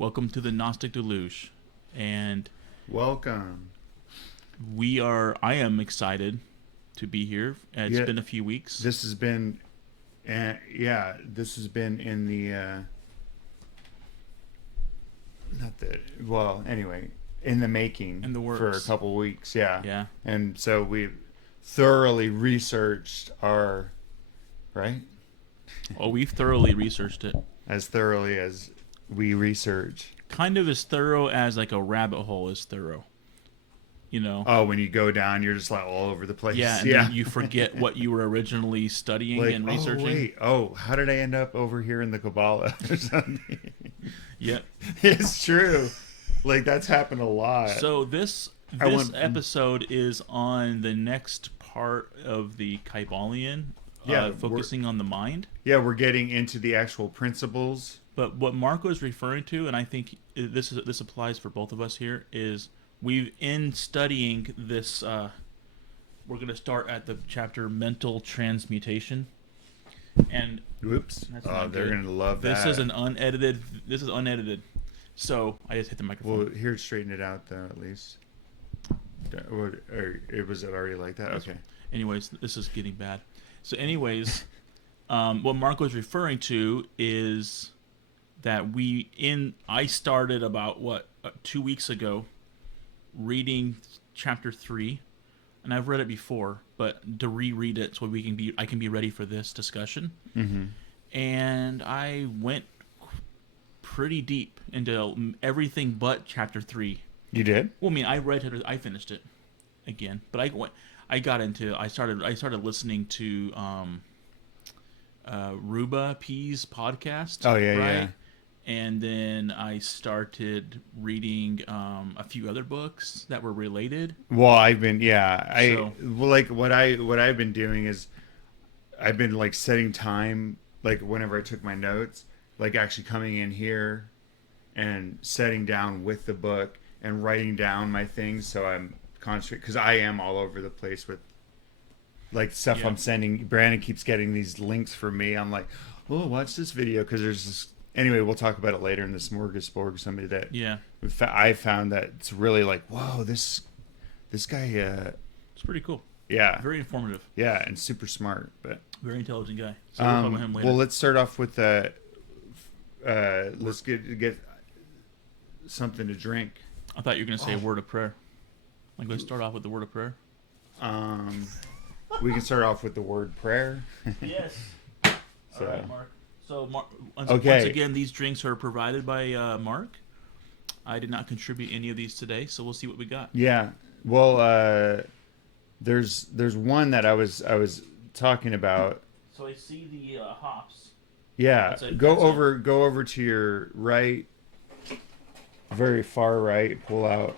Welcome to the Gnostic Deluge. And Welcome. I am excited to be here. It's Yeah, been a few weeks this has been, this has been in the, not the, well, anyway, in the making in the for a works. couple weeks, yeah. Yeah. And so we've thoroughly researched right? Well, we've thoroughly researched it. As thoroughly as we research. Kind of as thorough as like a rabbit hole is thorough. You know? Oh, when you go down, you're just like all over the place. Yeah, and then you forget what you were originally studying Like, and oh, researching. wait. Oh, how did I end up over here in the Kabbalah or something? Yep. It's true. Like, that's happened a lot. So this episode is on the next part of the Kybalion, Yeah, focusing on the mind. Yeah, we're getting into the actual principles. But what Marco is referring to, and I think this applies for both of us here, is we've in studying this. We're going to start at the chapter mental transmutation, and Whoops. that's Oh, not they're good. going to love This that. is an unedited. This is unedited. So I just hit the microphone. Well, here, straighten it out, though, at least. Or was it already like that? Okay. Anyways, this is getting bad. So anyways, what Marco is referring to is that I started about 2 weeks ago reading chapter 3, and I've read it before, but to reread it so I can be ready for this discussion. Mm-hmm. And I went pretty deep into everything but chapter 3. You did? Well, I mean, I finished it again, but I started listening to Ruba P's podcast. Oh, yeah, right? yeah. And then I started reading a few other books that were related. Well, I've been, yeah. So- Well, like, what I've been doing is I've been, like, setting time, like, whenever I took my notes, like, actually coming in here and setting down with the book and writing down my things so I'm concentrating, because I am all over the place with like stuff. Yeah. I'm sending. Brandon keeps getting these links for me. I'm like, oh, watch this video, because there's this. Anyway, we'll talk about it later in the smorgasbord. Somebody that Yeah, I found that it's really like, whoa, this guy, it's pretty cool. yeah, Very informative. yeah, and super smart. But Very intelligent guy. So we'll talk about him later. well, let's start off with let's get something to drink. I thought you were going to say a word of prayer. Like, let's start off with the word of prayer. We can start off with the word prayer. Yes. So, All right, Mark. So, once Okay. again, these drinks are provided by Mark. I did not contribute any of these today, so we'll see what we got. yeah. Well, there's one that I was talking about. So I see the hops. Yeah, That's it. go That's it. over to your right, very far right. Pull out,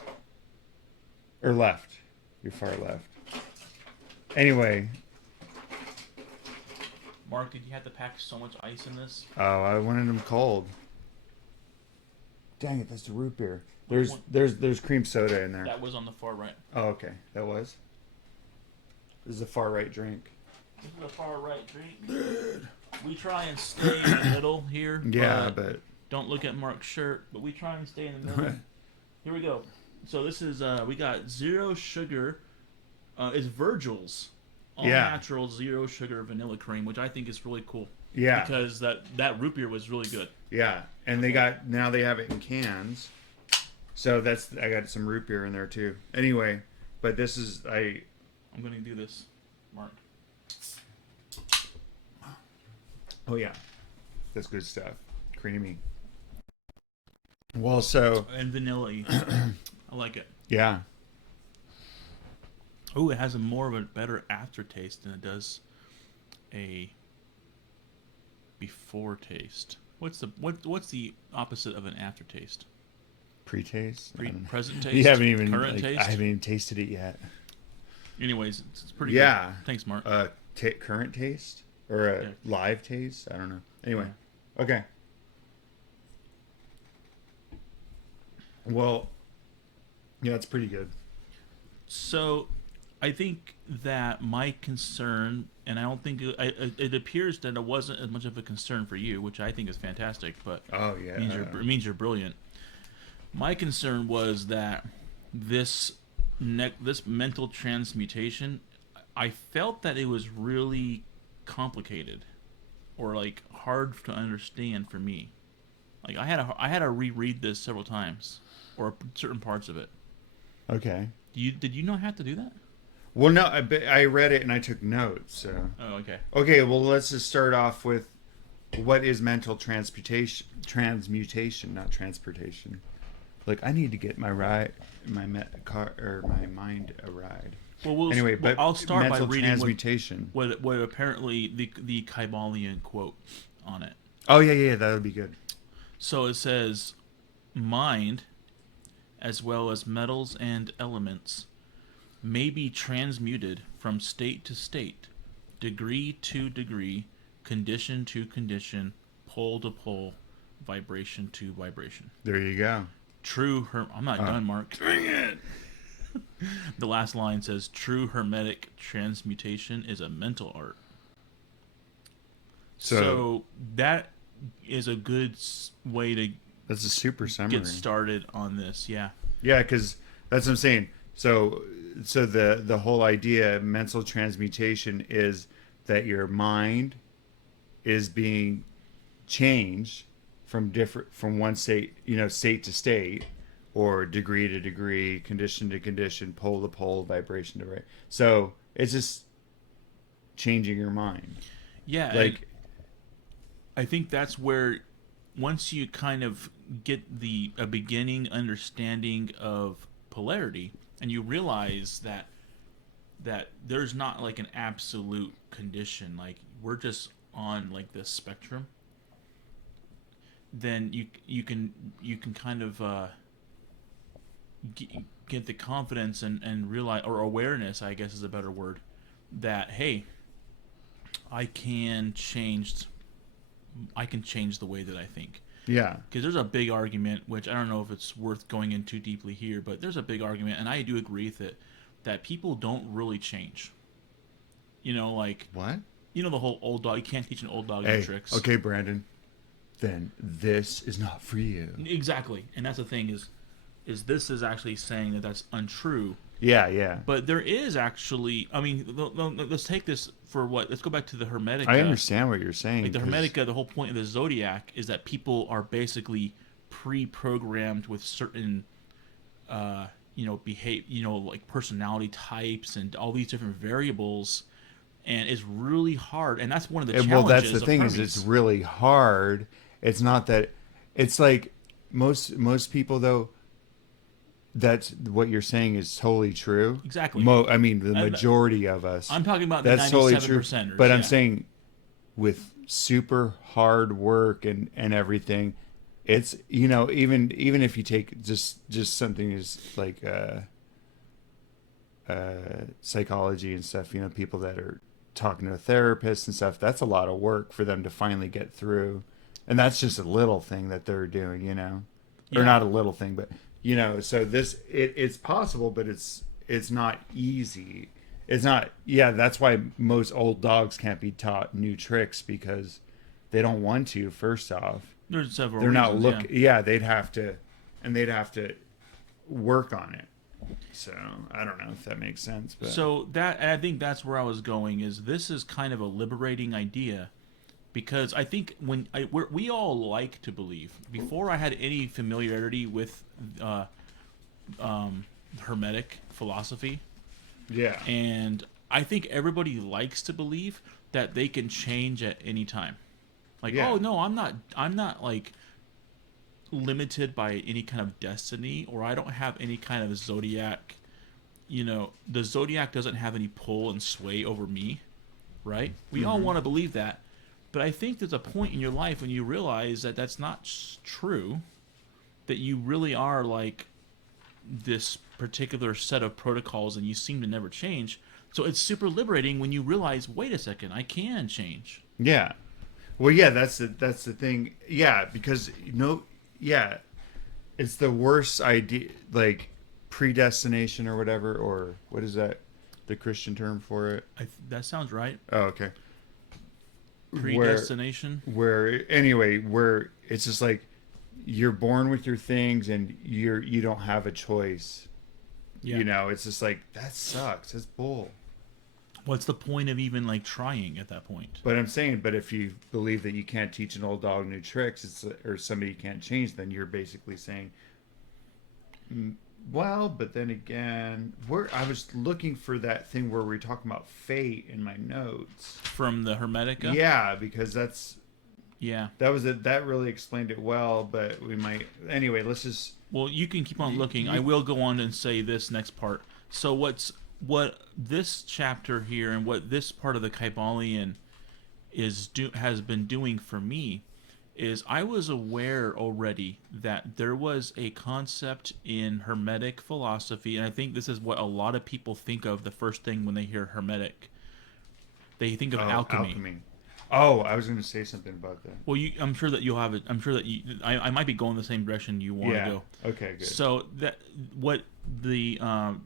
or left, your far left. Anyway, Mark, did you have to pack so much ice in this? oh, I wanted them cold. Dang it, that's the root beer. There's cream soda in there. That was on the far right. Oh, okay, that was. This is a far right drink. This is a far right drink. Dude. We try and stay in the middle here. Yeah, but don't look at Mark's shirt, but we try and stay in the middle. Here we go. So this is we got zero sugar. It's Virgil's all Yeah. natural zero sugar vanilla cream, which I think is really cool. yeah, Because that root beer was really good. yeah, and they have it in cans. So I got some root beer in there too. Anyway, but this is I'm gonna do this, Mark. oh yeah, that's good stuff. Creamy. Well, so And vanilla-y. I like it. yeah, Oh, it has more of a better aftertaste than it does a before taste. What's the opposite of an aftertaste? pre-taste. I don't know. Present taste. You haven't even current taste. I haven't even tasted it yet. Anyways, it's pretty Yeah. good. Thanks, Mark. Current taste or a Yeah. live taste? I don't know. Anyway, okay. Well, yeah, it's pretty good. So, I think that my concern, and I don't think it appears that it wasn't as much of a concern for you, which I think is fantastic, but Oh yeah. it means you're brilliant. My concern was that this this mental transmutation, I felt that it was really complicated or like hard to understand for me. Like I had to reread this several times or certain parts of it. Okay. Did you not have to do that? Well, no, I read it and I took notes. So Oh, okay. okay, well, let's just start off with what is mental transmutation? Transmutation, not transportation. Like I need to get car or my mind a ride. Anyway, but I'll start by mental reading transmutation. what apparently the Kybalion quote on it. Oh yeah, that would be good. So it says, mind, as well as metals and elements, may be transmuted from state to state, degree to degree, condition to condition, pole to pole, vibration to vibration. There you go. I'm not done, Mark. Dang it. The last line says, true hermetic transmutation is a mental art. So that is a good way to that's a super summary. get started on this. Yeah. Yeah, because that's what I'm saying. So the whole idea of mental transmutation is that your mind is being changed from one state, state to state, or degree to degree, condition to condition, pole to pole, vibration to vibration. So it's just changing your mind. Yeah, like I think that's where once you kind of get a beginning understanding of polarity, and you realize that there's not like an absolute condition, like we're just on like this spectrum, then you can kind of get the confidence and realize, or awareness, I guess is a better word, that hey, I can change the way that I think. Yeah. Because there's a big argument, which I don't know if it's worth going into deeply here, but there's a big argument, and I do agree with it, that people don't really change. Like what? The whole old dog. You can't teach an old dog Hey, new tricks. okay, Brandon. Then this is not for you. Exactly, and that's the thing is this is actually saying that that's untrue. Yeah. But there is actually, I mean, let's take this for what? Let's go back to the Hermetic. I understand what you're saying. Like the Hermetic, the whole point of the zodiac is that people are basically pre-programmed with certain, like personality types and all these different variables, and it's really hard. And that's one of the challenges. Well, that's the thing Hermes. is it's really hard. It's not that. It's like most people though. That's what you're saying is totally true. Exactly. I mean, the majority of us. I'm talking about that's the 97%. Totally true. But I'm saying, with super hard work and everything, it's even if you take just something as like psychology and stuff, people that are talking to a therapist and stuff, that's a lot of work for them to finally get through, and that's just a little thing that they're doing, or not a little thing, but. So it's possible, but it's not easy. It's not. Yeah, that's why most old dogs can't be taught new tricks, because they don't want to. First off, there's several. They're reasons, not they'd have to work on it. So I don't know if that makes sense. But. So I think that's where I was going. Is this is kind of a liberating idea. Because I think we all like to believe. Before I had any familiarity with Hermetic philosophy, and I think everybody likes to believe that they can change at any time. Like, oh no, I'm not like limited by any kind of destiny, or I don't have any kind of zodiac. The zodiac doesn't have any pull and sway over me, right? We all want to believe that. But I think there's a point in your life when you realize that that's not true, that you really are like this particular set of protocols and you seem to never change. So it's super liberating when you realize, wait a second, I can change. Yeah. Well, yeah, that's the thing. Yeah, because it's the worst idea, like predestination or whatever, or what is that? The Christian term for it? That sounds right. Oh, okay. Predestination. Where it's just like you're born with your things and you don't have a choice. Yeah. You know, it's just like, that sucks. That's bull. What's the point of even like trying at that point? But I'm saying, but if you believe that you can't teach an old dog new tricks, or somebody can't change, then you're basically saying, well, but then again, I was looking for that thing where we're talking about fate in my notes. From the Hermetica? Yeah, because Yeah. that really explained it well, but we might, anyway, let's just. Well, you can keep on looking. I will go on and say this next part. So what this chapter here and what this part of the Kybalion has been doing for me is I was aware already that there was a concept in Hermetic philosophy, and I think this is what a lot of people think of the first thing when they hear Hermetic. They think of alchemy. Oh, I was going to say something about that. Well, I'm sure that you'll have it. I'm sure that I might be going the same direction you want to go. Okay, good. So that what the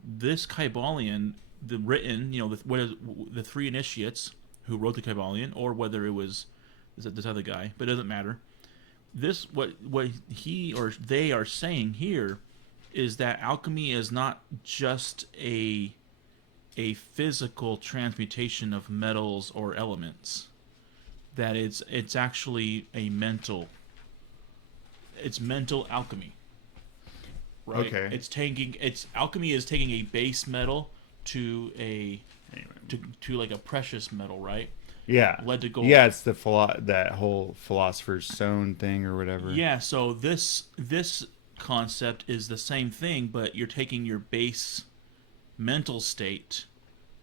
this Kybalion, the written, what is the three initiates who wrote the Kybalion, or whether it was this other guy, but it doesn't matter. This what he or they are saying here is that alchemy is not just a physical transmutation of metals or elements. That it's actually mental alchemy, right? Okay. Alchemy is taking a base metal to to like a precious metal, right? Yeah. Lead to gold. Yeah, it's that whole philosopher's stone thing or whatever. Yeah. So this concept is the same thing, but you're taking your base mental state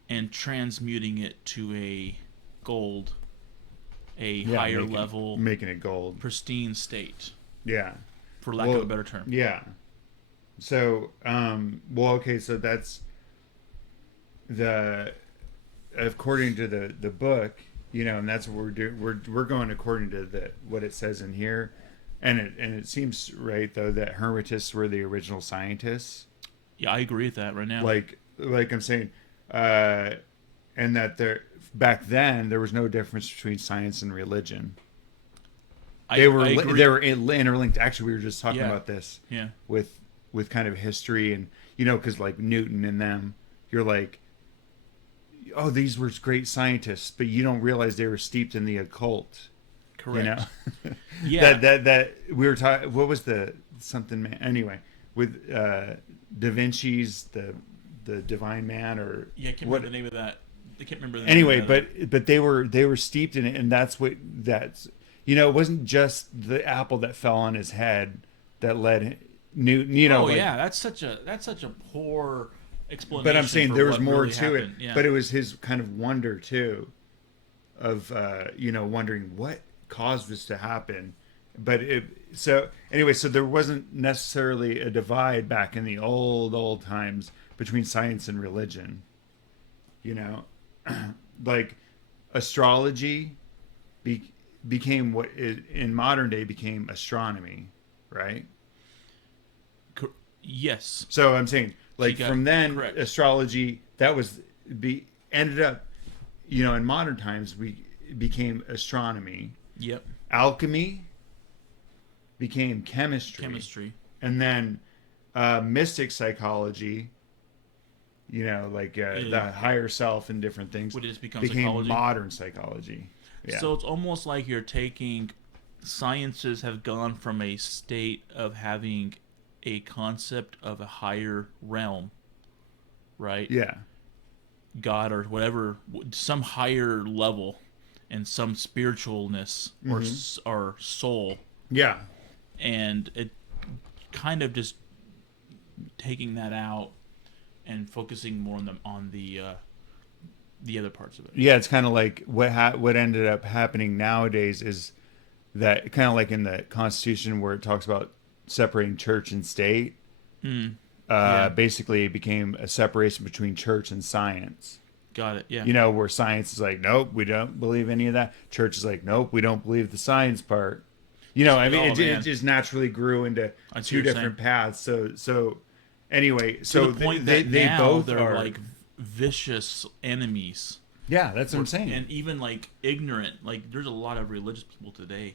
and transmuting it to a gold. Higher level, making it gold, pristine state. Yeah, for lack of a better term. Yeah. So, okay. So that's according to the book, and that's what we're doing. We're going according to what it says in here, and it seems right though that Hermetists were the original scientists. Yeah, I agree with that right now. Like I'm saying, and that back then there was no difference between science and religion. They were interlinked. Actually, we were just talking about this. Yeah. With kind of history and because like Newton and them, you're like, oh, these were great scientists, but you don't realize they were steeped in the occult. Correct. Yeah. that we were talking. What was something man? Anyway, with Da Vinci's the Divine Man or I can't remember the name of that. I can't remember the anyway, name of that. but they were steeped in it, and that's it wasn't just the apple that fell on his head that led Newton. That's such a poor explanation. But I'm saying there was more really to happened. it. But it was his kind of wonder too, of wondering what caused this to happen. But so there wasn't necessarily a divide back in the old times between science and religion. Like astrology became what in modern day became astronomy, right? Yes. So I'm saying, like, from then, correct. Astrology ended up, in modern times we became astronomy. Yep. Alchemy became chemistry, and then mystic psychology. The higher self and different things became psychology. Modern psychology. Yeah. So it's almost like you're taking sciences have gone from a state of having a concept of a higher realm, right? Yeah. God or whatever, some higher level and some spiritualness or soul. Yeah. And it kind of just taking that out and focusing more on the other parts of it. Yeah, it's kind of like what ended up happening nowadays is that kind of like in the Constitution where it talks about separating church and state. Basically, it became a separation between church and science. Got it. Yeah. Where science is like, nope, we don't believe any of that. Church is like, nope, we don't believe the science part. It just naturally grew into two different paths. So anyway, to the point that they both are like vicious enemies. Yeah, that's what I'm saying. And even like ignorant. Like there's a lot of religious people today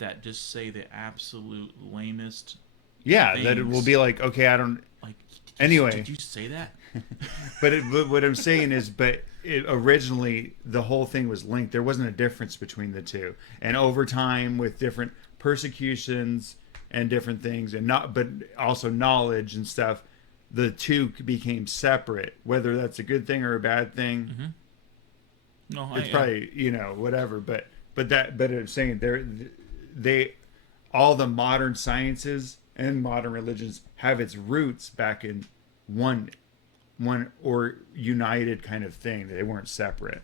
that just say the absolute lamest Yeah, that it will things. be like, okay, I don't. Like, Anyway, did you say that? but what I'm saying is, originally the whole thing was linked. There wasn't a difference between the two, and over time with different persecutions and different things, and not, but also knowledge and stuff, the two became separate. Whether that's a good thing or a bad thing, No, it's probably whatever. But I'm saying they all the modern sciences and modern religions have its roots back in one or united kind of thing. They weren't separate.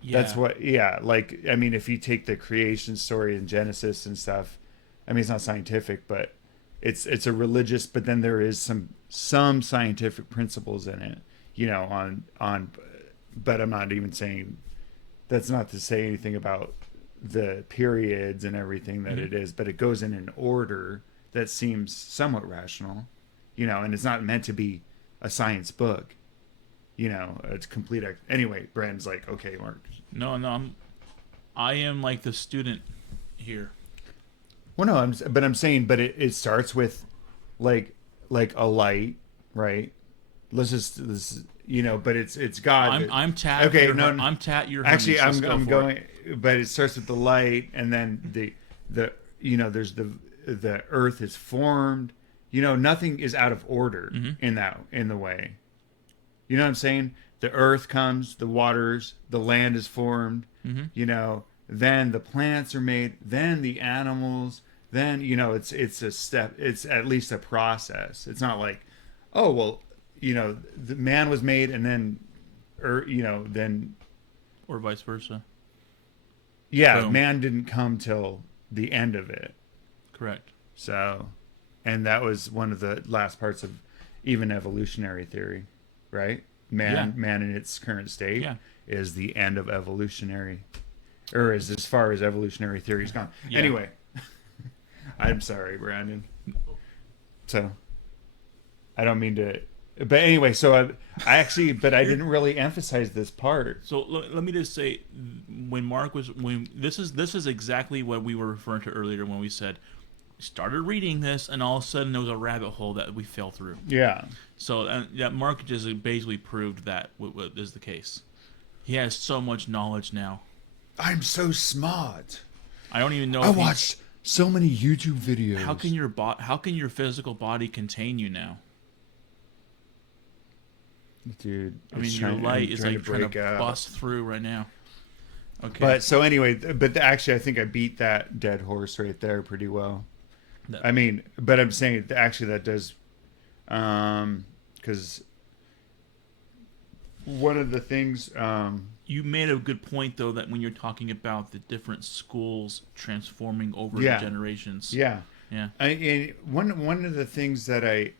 yeah. That's what, yeah. Like, I mean, if you take the creation story in Genesis and stuff, I mean, it's not scientific, but it's a religious. But then there is some scientific principles in it, on. But I'm not even saying that's not to say anything about the periods and everything that it is, but it goes in an order that seems somewhat rational, and it's not meant to be a science book. It's complete. Anyway, Brandon's like, okay, Mark. No, I am like the student here. Well, no, I'm saying, but it starts with like a light, right? But it's God. I'm Tat. Okay, I'm Tat. You're actually, Hermes. I'm going, but it starts with the light, and then the there's the earth is formed. Nothing is out of order in the way. You know what I'm saying? The earth comes, the waters, the land is formed. Then the plants are made, then the animals, then it's a step. It's at least a process. It's not like, oh well, the man was made and then, then, or vice versa. Yeah, Boom. man didn't come till the end of it. Correct. So, and that was one of the last parts of even evolutionary theory, right? Man in its current state is the end of evolutionary, or is as far as evolutionary theory's gone. Yeah. Anyway, I'm sorry, Brandon. So, I don't mean to, but anyway, so I actually, but I didn't really emphasize this part. So let me just say, when this is exactly what we were referring to earlier when we said started reading this, and all of a sudden there was a rabbit hole that we fell through. Yeah. So that Mark just basically proved that what is the case. He has so much knowledge now. I'm so smart. I don't even know. I watched so many YouTube videos. How can your physical body contain you now? Dude, I mean, your light is like trying to bust through right now. Okay. But so anyway, actually, I think I beat that dead horse right there pretty well. I mean, but I'm saying actually that does, because one of the things. You made a good point though, that when you're talking about the different schools transforming over the generations. Yeah. Yeah. And one of the things that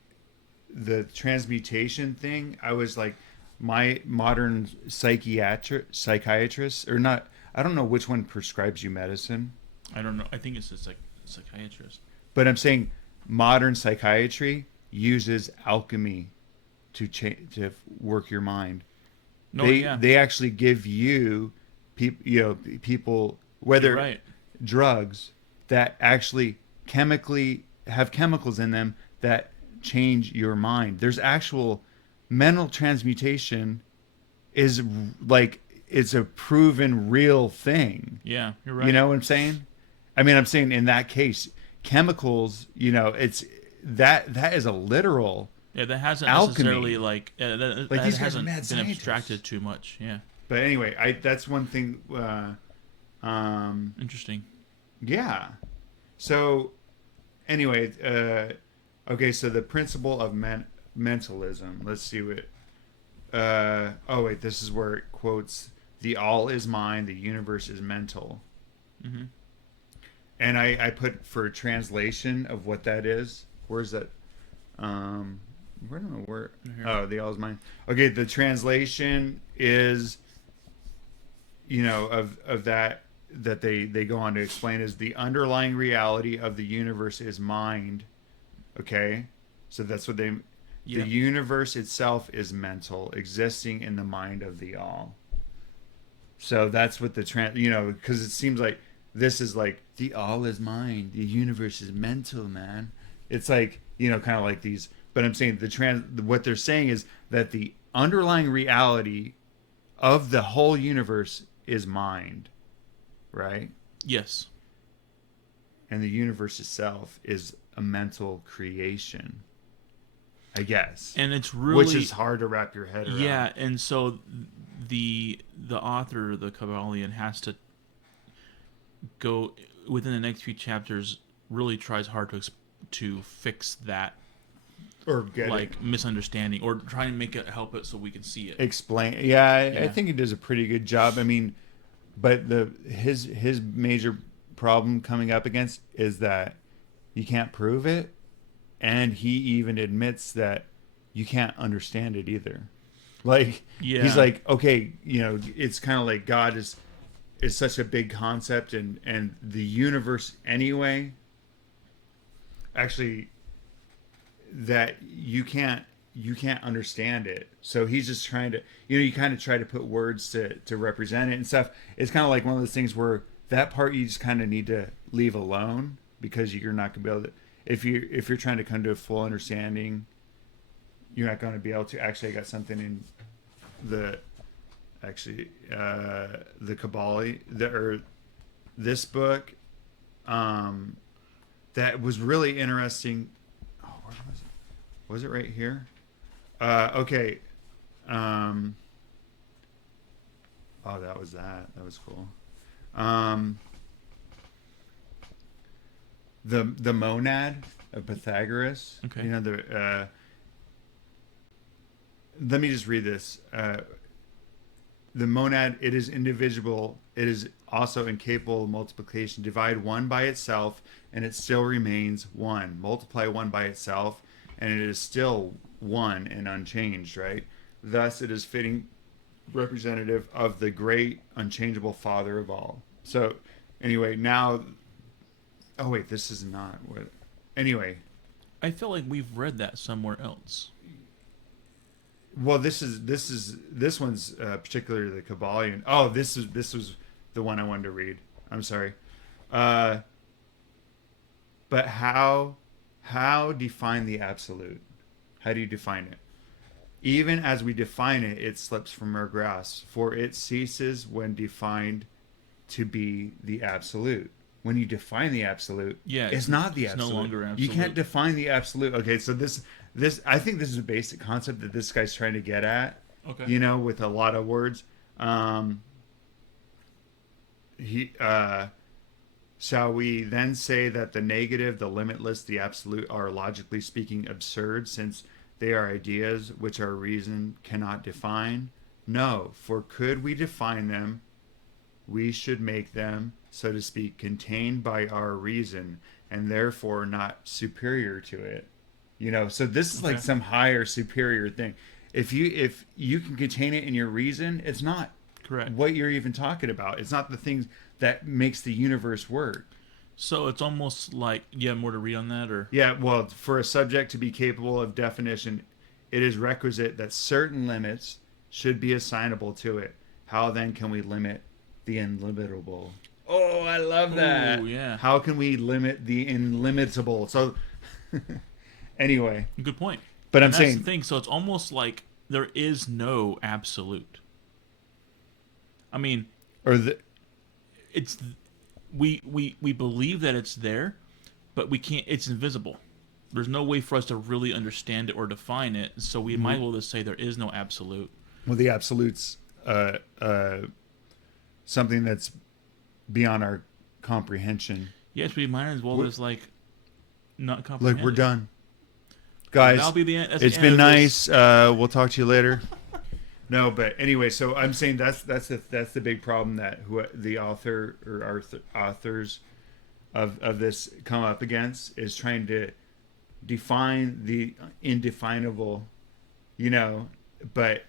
the transmutation thing, I was like, my modern psychiatrist, or not, I don't know which one prescribes you medicine. I don't know. I think it's a psychiatrist. But I'm saying modern psychiatry uses alchemy to work your mind. They actually give you people whether drugs that actually chemically have chemicals in them that change your mind. There's actual mental transmutation is like, it's a proven real thing. Yeah, you're right. You know what I'm saying? I mean, I'm saying in that case, chemicals, it's that is a literal. Yeah, that hasn't alchemy. Necessarily that these guys hasn't are mad been scientists. abstracted too much. Yeah. But anyway, that's one thing. Interesting. Yeah. So, anyway, okay. So the principle of mentalism. Let's see what. Oh wait, this is where it quotes: "The all is mind, the universe is mental." Mm-hmm. And I put for translation of what that is. Where's that? I don't know where. Oh, the all is mind. Okay, the translation is, of that they go on to explain is the underlying reality of the universe is mind. Okay, so that's what they. Yeah. The universe itself is mental, existing in the mind of the all. So that's what the because it seems like this is like the all is mind, the universe is mental, man. It's like, you know, kind of like these. But I'm saying what they're saying is that the underlying reality of the whole universe is mind, right? Yes. And the universe itself is a mental creation, I guess. And it's really, which is hard to wrap your head around. yeah, and so the author, the Kybalion, has to go within the next few chapters. Really tries hard to fix that, Or get like it. misunderstanding, or try and make it help it so we can see it. Explain. Yeah, I Yeah. think he does a pretty good job. I mean, but his major problem coming up against is that you can't prove it, and he even admits that you can't understand it either. Like, Yeah. he's like, okay, you know, it's kind of like God is such a big concept, and the universe anyway, actually, that you can't understand it. So he's just trying to, you know, you kind of try to put words to represent it and stuff. It's kind of like one of those things where that part you just kind of need to leave alone, because you're not going to be able to, if you're trying to come to a full understanding, you're not going to be able to. Actually, I got something in the the Kybalion, or this book, that was really interesting. Oh, where was it? Was it right here? Okay. Oh, that was that. That was cool. The monad of Pythagoras. Okay. You know the. Let me just read this. The monad, it is indivisible. It is also incapable of multiplication. Divide one by itself, and it still remains one. Multiply one by itself, and it is still one and unchanged, right? Thus, it is fitting representative of the great, unchangeable Father of all. So, anyway, now... Oh, wait, this is not what... Anyway... I feel like we've read that somewhere else. Well, this one's particularly the Kybalion. Oh, this was the one I wanted to read. I'm sorry. But how define the absolute? How do you define it? Even as we define it, it slips from our grasp, for it ceases when defined to be the absolute. When you define the absolute, Yeah, it's not the it's absolute. no longer You absolute. can't define the absolute. Okay, so this I think this is a basic concept that this guy's trying to get at. Okay. You know, with a lot of words. Shall we then say that the negative, the limitless, the absolute are logically speaking absurd, since they are ideas which our reason cannot define? No, for could we define them, we should make them, so to speak, contained by our reason, and therefore not superior to it. You know, so this is like some higher, superior thing. If you can contain it in your reason, it's not Correct. what you're even talking about. It's not the things that makes the universe work. So it's almost like, you have more to read on that, or? Yeah, well, for a subject to be capable of definition, it is requisite that certain limits should be assignable to it. How then can we limit the illimitable? Oh, I love that. Ooh, yeah. How can we limit the illimitable? So, anyway. Good point. But And I'm that's saying... the thing. So it's almost like there is no absolute. I mean... It's... We believe that it's there, but we can't... It's invisible. There's no way for us to really understand it or define it, so we might as well just say there is no absolute. Well, the absolute's something that's beyond our comprehension. Yes, we might as well just, like, not comprehend. Look, we're done. Guys, That'll be the end. it's been nice. We'll talk to you later. No, but anyway, so I'm saying that's the big problem that the author or authors of this come up against, is trying to define the indefinable, you know, but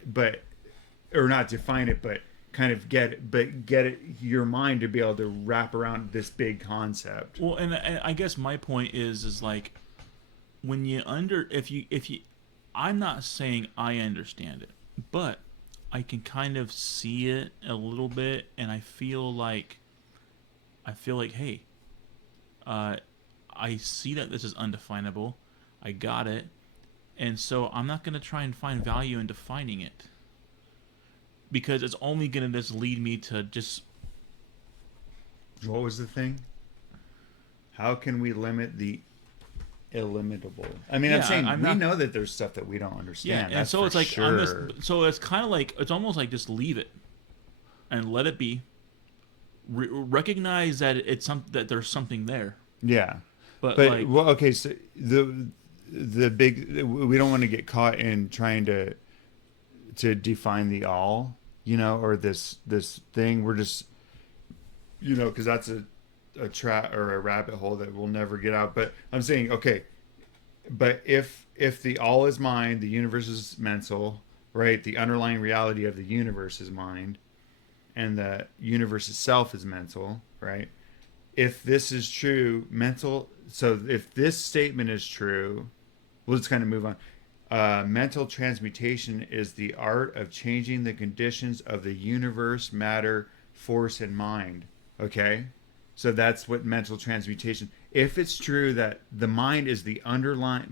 or not define it, but kind of get it your mind to be able to wrap around this big concept. Well, and I guess my point is like, when you if you I'm not saying I understand it, but I can kind of see it a little bit, and I feel like I feel like, hey, I see that this is undefinable. I got it. And so I'm not going to try and find value in defining it. Because it's only going to just lead me to just. What was the thing? How can we limit the illimitable? I mean, I'm Yeah, saying I'm we not. know that there's stuff that we don't Yeah, understand. and That's so for it's like, sure. so it's kind of like, it's almost like just leave it and let it be. Recognize that that there's something there. Yeah. But But like, well, okay, so the big we don't want to get caught in trying to define the all, or this thing. We're just, because that's a trap or a rabbit hole that we'll never get out. But I'm saying, okay, but if the all is mind, the universe is mental, right? The underlying reality of the universe is mind, and the universe itself is mental, right? If this is true, so if this statement is true, we'll just kind of move on. Mental transmutation is the art of changing the conditions of the universe, matter, force, and mind. Okay? So that's what mental transmutation. If it's true that the mind is the underlying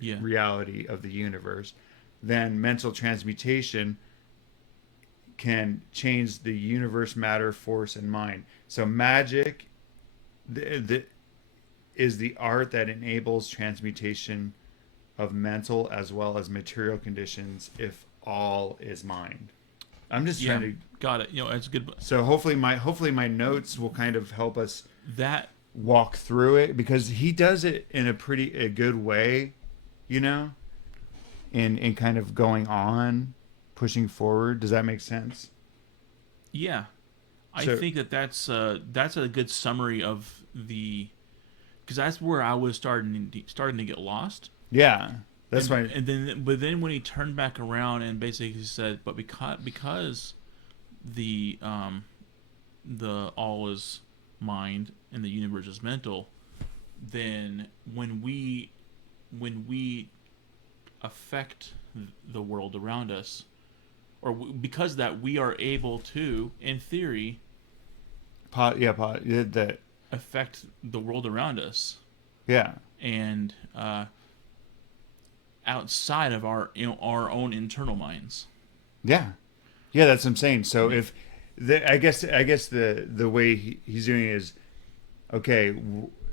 yeah, reality of the universe, then mental transmutation can change the universe, matter, force, and mind. So magic is the art that enables transmutation of mental as well as material conditions if all is mind. I'm just yeah, trying to. got it. It's good. So hopefully my notes will kind of help us That walk through it, because he does it in a good way, you know, in kind of going on, pushing forward. Does that make sense? Yeah, I So think that's a good summary of the, because that's where I was starting to get lost. yeah, that's why. But then when he turned back around and basically said, but because the the all is mind and the universe is mental, then when we affect the world around us, or because that we are able to, in theory, That affect the world around us, yeah. and outside of our own internal minds. Yeah, yeah, that's what I'm saying. So if I guess the way he's doing it is, okay,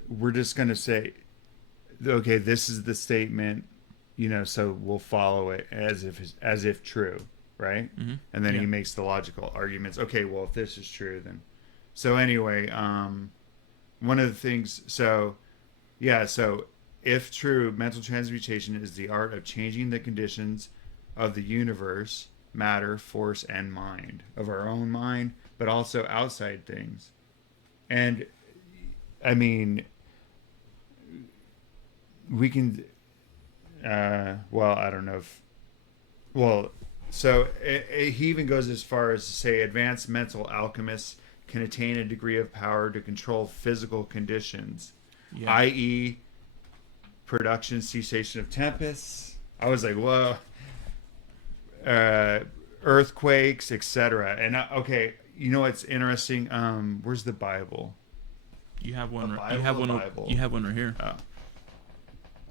we're just gonna say, okay, this is the statement, so we'll follow it as if true, right? Mm-hmm. And then Yeah. he makes the logical arguments. Okay, well, if this is true, then so anyway, one of the things. So yeah, so if true, mental transmutation is the art of changing the conditions of the universe, matter, force, and mind, of our own mind, but also outside things. And I mean, we can, well, I don't know if, well, so he even goes as far as to say advanced mental alchemists can attain a degree of power to control physical conditions, Yeah. i.e., production cessation of tempests. I was like, whoa, uh, earthquakes, etc. And okay, you know what's interesting? Where's the Bible? You have one. A You have Bible, a one. Bible. You have one right here. Oh,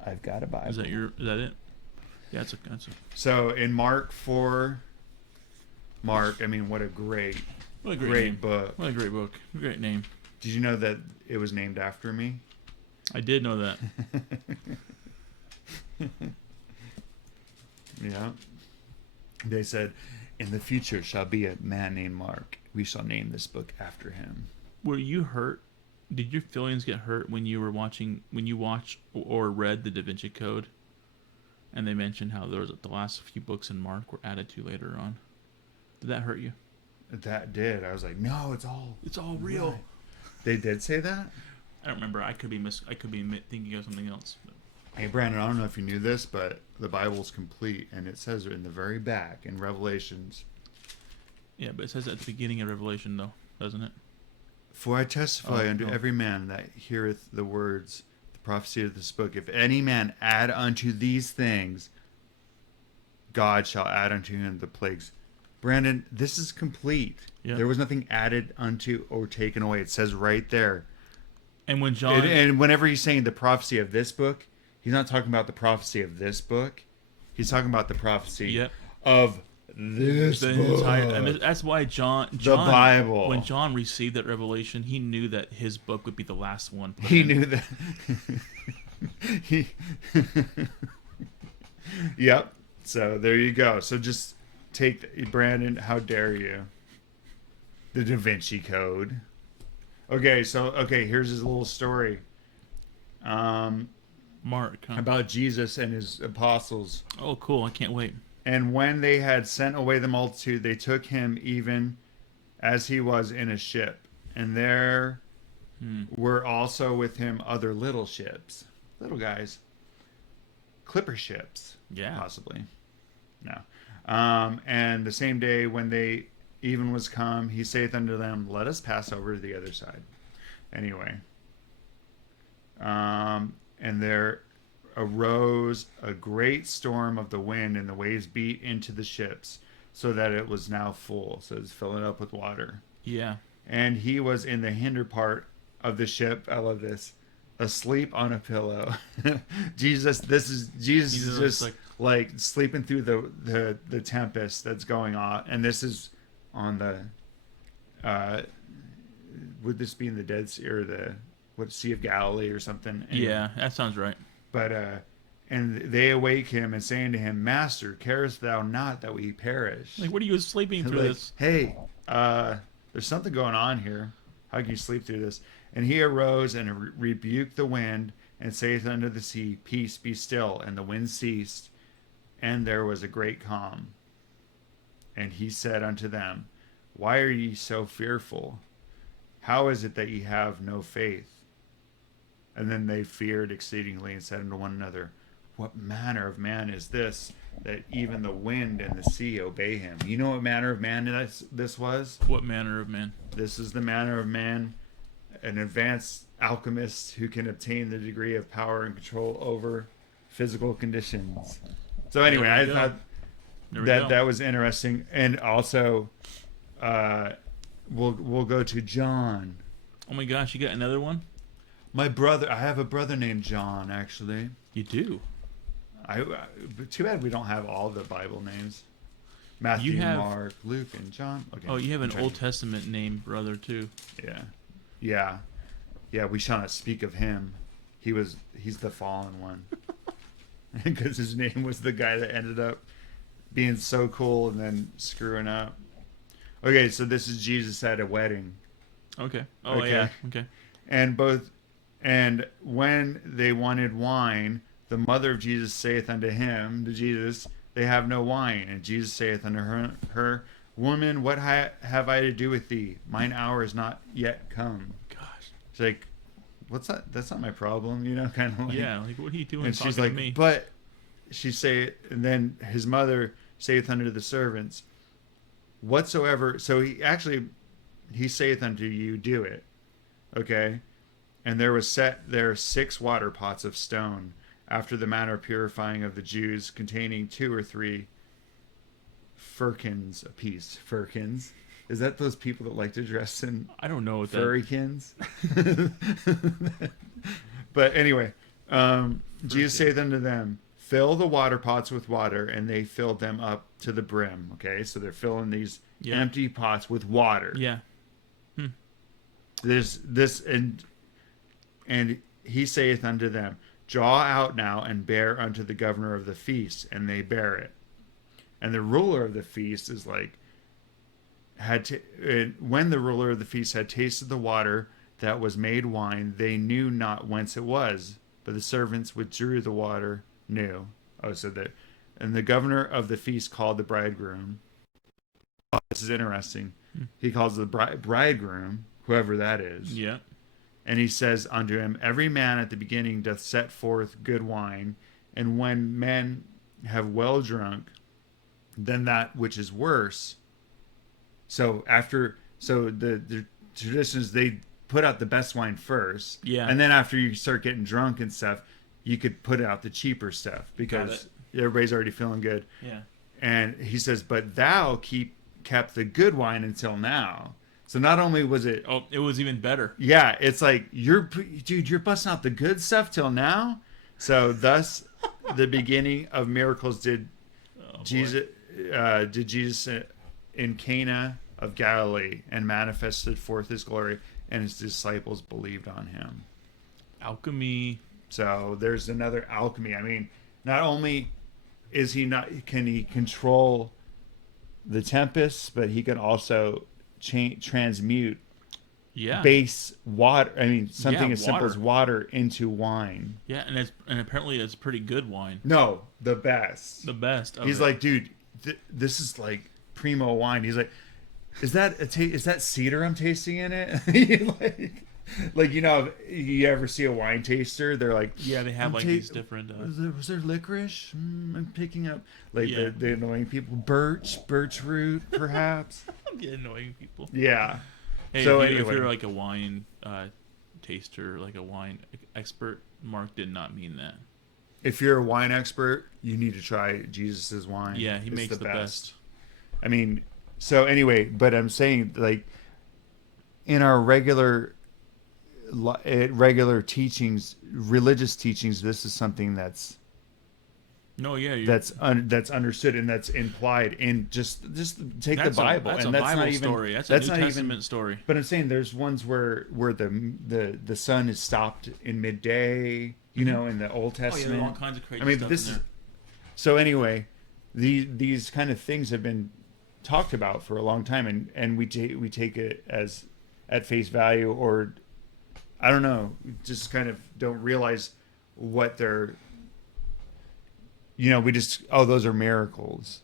I've got a Bible. Is that your? Is that it? Yeah, that's a. So in Mark 4, I mean, what a great, What a great great name. book. What a great book. Great name. Did you know that it was named after me? I did know that. Yeah. They said, in the future shall be a man named Mark. We shall name this book after him. Were you hurt? Did your feelings get hurt when you watched or read the Da Vinci Code? And they mentioned how there was the last few books in Mark were added to later on. Did that hurt you? That did. I was like, no, it's all real. right. They did say that? I don't remember. I could be thinking of something else. But. Hey, Brandon, I don't know if you knew this, but the Bible's complete, and it says it in the very back in Revelations. Yeah, but it says at the beginning of Revelation, though, doesn't it? For I testify unto no. every man that heareth the words, the prophecy of this book. If any man add unto these things, God shall add unto him the plagues Brandon, this is complete. Yeah. There was nothing added unto or taken away. It says right there. And when John And whenever he's saying the prophecy of this book, he's not talking about the prophecy of this book. He's talking about the prophecy Yep. of this the book. entire, and that's why John, the Bible. when John received that revelation, he knew that his book would be the last one. He knew that. he. Yep. So there you go. So just take Brandon. How dare you? The Da Vinci Code. Okay. So here's his little story. Mark. Huh? About Jesus and his apostles. Oh, cool. I can't wait. And when they had sent away the multitude, they took him even as he was in a ship. And there were also with him other little ships. Little guys. Clipper ships. Yeah. Possibly. No. And the same day when they even was come, he saith unto them, let us pass over to the other side. Anyway. And there arose a great storm of the wind, and the waves beat into the ships, so that it was now full. So it's filling up with water. Yeah. And he was in the hinder part of the ship. I love this. Asleep on a pillow. Jesus is just like sleeping through the tempest that's going on. And this is on the would this be in the Dead Sea or the Sea of Galilee or something? Anyway. Yeah, that sounds right. But and they awake him and saying to him, Master, carest thou not that we perish? Like, what are you sleeping through like, this? Hey, there's something going on here. How can you sleep through this? And he arose and rebuked the wind and saith unto the sea, Peace, be still. And the wind ceased, and there was a great calm. And he said unto them, Why are ye so fearful? How is it that ye have no faith? And then they feared exceedingly and said unto one another, What manner of man is this, that even the wind and the sea obey him? You know what manner of man this was? What manner of man? This is the manner of man, an advanced alchemist who can obtain the degree of power and control over physical conditions. So anyway, I thought that was interesting. And also, we'll go to John. Oh my gosh, you got another one? My brother, I have a brother named John, actually. You do? Too bad we don't have all the Bible names. Matthew, Mark, Luke, and John. Okay. Oh, you have an Old Testament named brother too. Yeah. We shall not speak of him. He's the fallen one, because his name was the guy that ended up being so cool and then screwing up. Okay, so this is Jesus at a wedding. Okay. Oh yeah. Okay. And when they wanted wine, the mother of Jesus saith unto him, to Jesus, they have no wine. And Jesus saith unto her, Woman, what have I to do with thee? Mine hour is not yet come. Gosh. She's like, what's that? That's not my problem, kind of like. Yeah, like, what are you doing and talking she's like, to me? But she say, and then his mother saith unto the servants, whatsoever. So he saith unto you, do it. Okay. And there was set there 6 water pots of stone, after the manner of purifying of the Jews, containing 2 or 3 firkins apiece. Firkins? Is that those people that like to dress in I don't know what furrykins? But anyway, Jesus saith unto them, Fill the water pots with water, and they filled them up to the brim. Okay, so they're filling these empty pots with water. Yeah. This and he saith unto them, Draw out now and bear unto the governor of the feast, and they bear it. And the ruler of the feast is like, when the ruler of the feast had tasted the water that was made wine, they knew not whence it was, but the servants which drew the water knew. And the governor of the feast called the bridegroom. Oh, this is interesting. He calls the bridegroom, whoever that is. Yeah. And he says unto him, Every man at the beginning doth set forth good wine, and when men have well drunk, then that which is worse. So the tradition is they put out the best wine first. Yeah. And then after you start getting drunk and stuff, you could put out the cheaper stuff because everybody's already feeling good. Yeah. And he says, But thou keep kept the good wine until now. So not only was it, Oh, it was even better. yeah, it's like you're busting out the good stuff till now. So thus, the beginning of miracles Oh boy. Jesus did Jesus in Cana of Galilee and manifested forth his glory, and his disciples believed on him. Alchemy. So there's another alchemy. I mean, not only is he not can he control the tempests, but he can also transmute Yeah. base water. I mean, something Yeah, as simple water. as water into wine. Yeah, and apparently it's pretty good wine. No, the best. The best. Of He's it. like, dude, this is like primo wine. He's like, is that cedar I'm tasting in it? like you ever see a wine taster? They're like, yeah, they have I'm like ta- these different. was there licorice? I'm picking up like Yeah. the annoying people. Birch root, perhaps. The annoying people. Yeah. Hey, So if anyway. you're like a wine taster, like a wine expert, Mark did not mean that. If you're a wine expert, you need to try Jesus's wine. Yeah, he It's makes the best. I mean, so anyway, but I'm saying like in our regular teachings, religious teachings, this is something that's No, yeah, that's understood and that's implied in just take the Bible, That's and a that's Bible not even story. That's that's a New not Testament even. story. But I'm saying there's ones where the sun is stopped in midday, you know, in the Old Oh yeah, Testament. there's all kinds of crazy I mean, stuff this in is there. so anyway. These kind of things have been talked about for a long time, and we take it as at face value, or I don't know, just kind of don't realize what they're. We just those are miracles,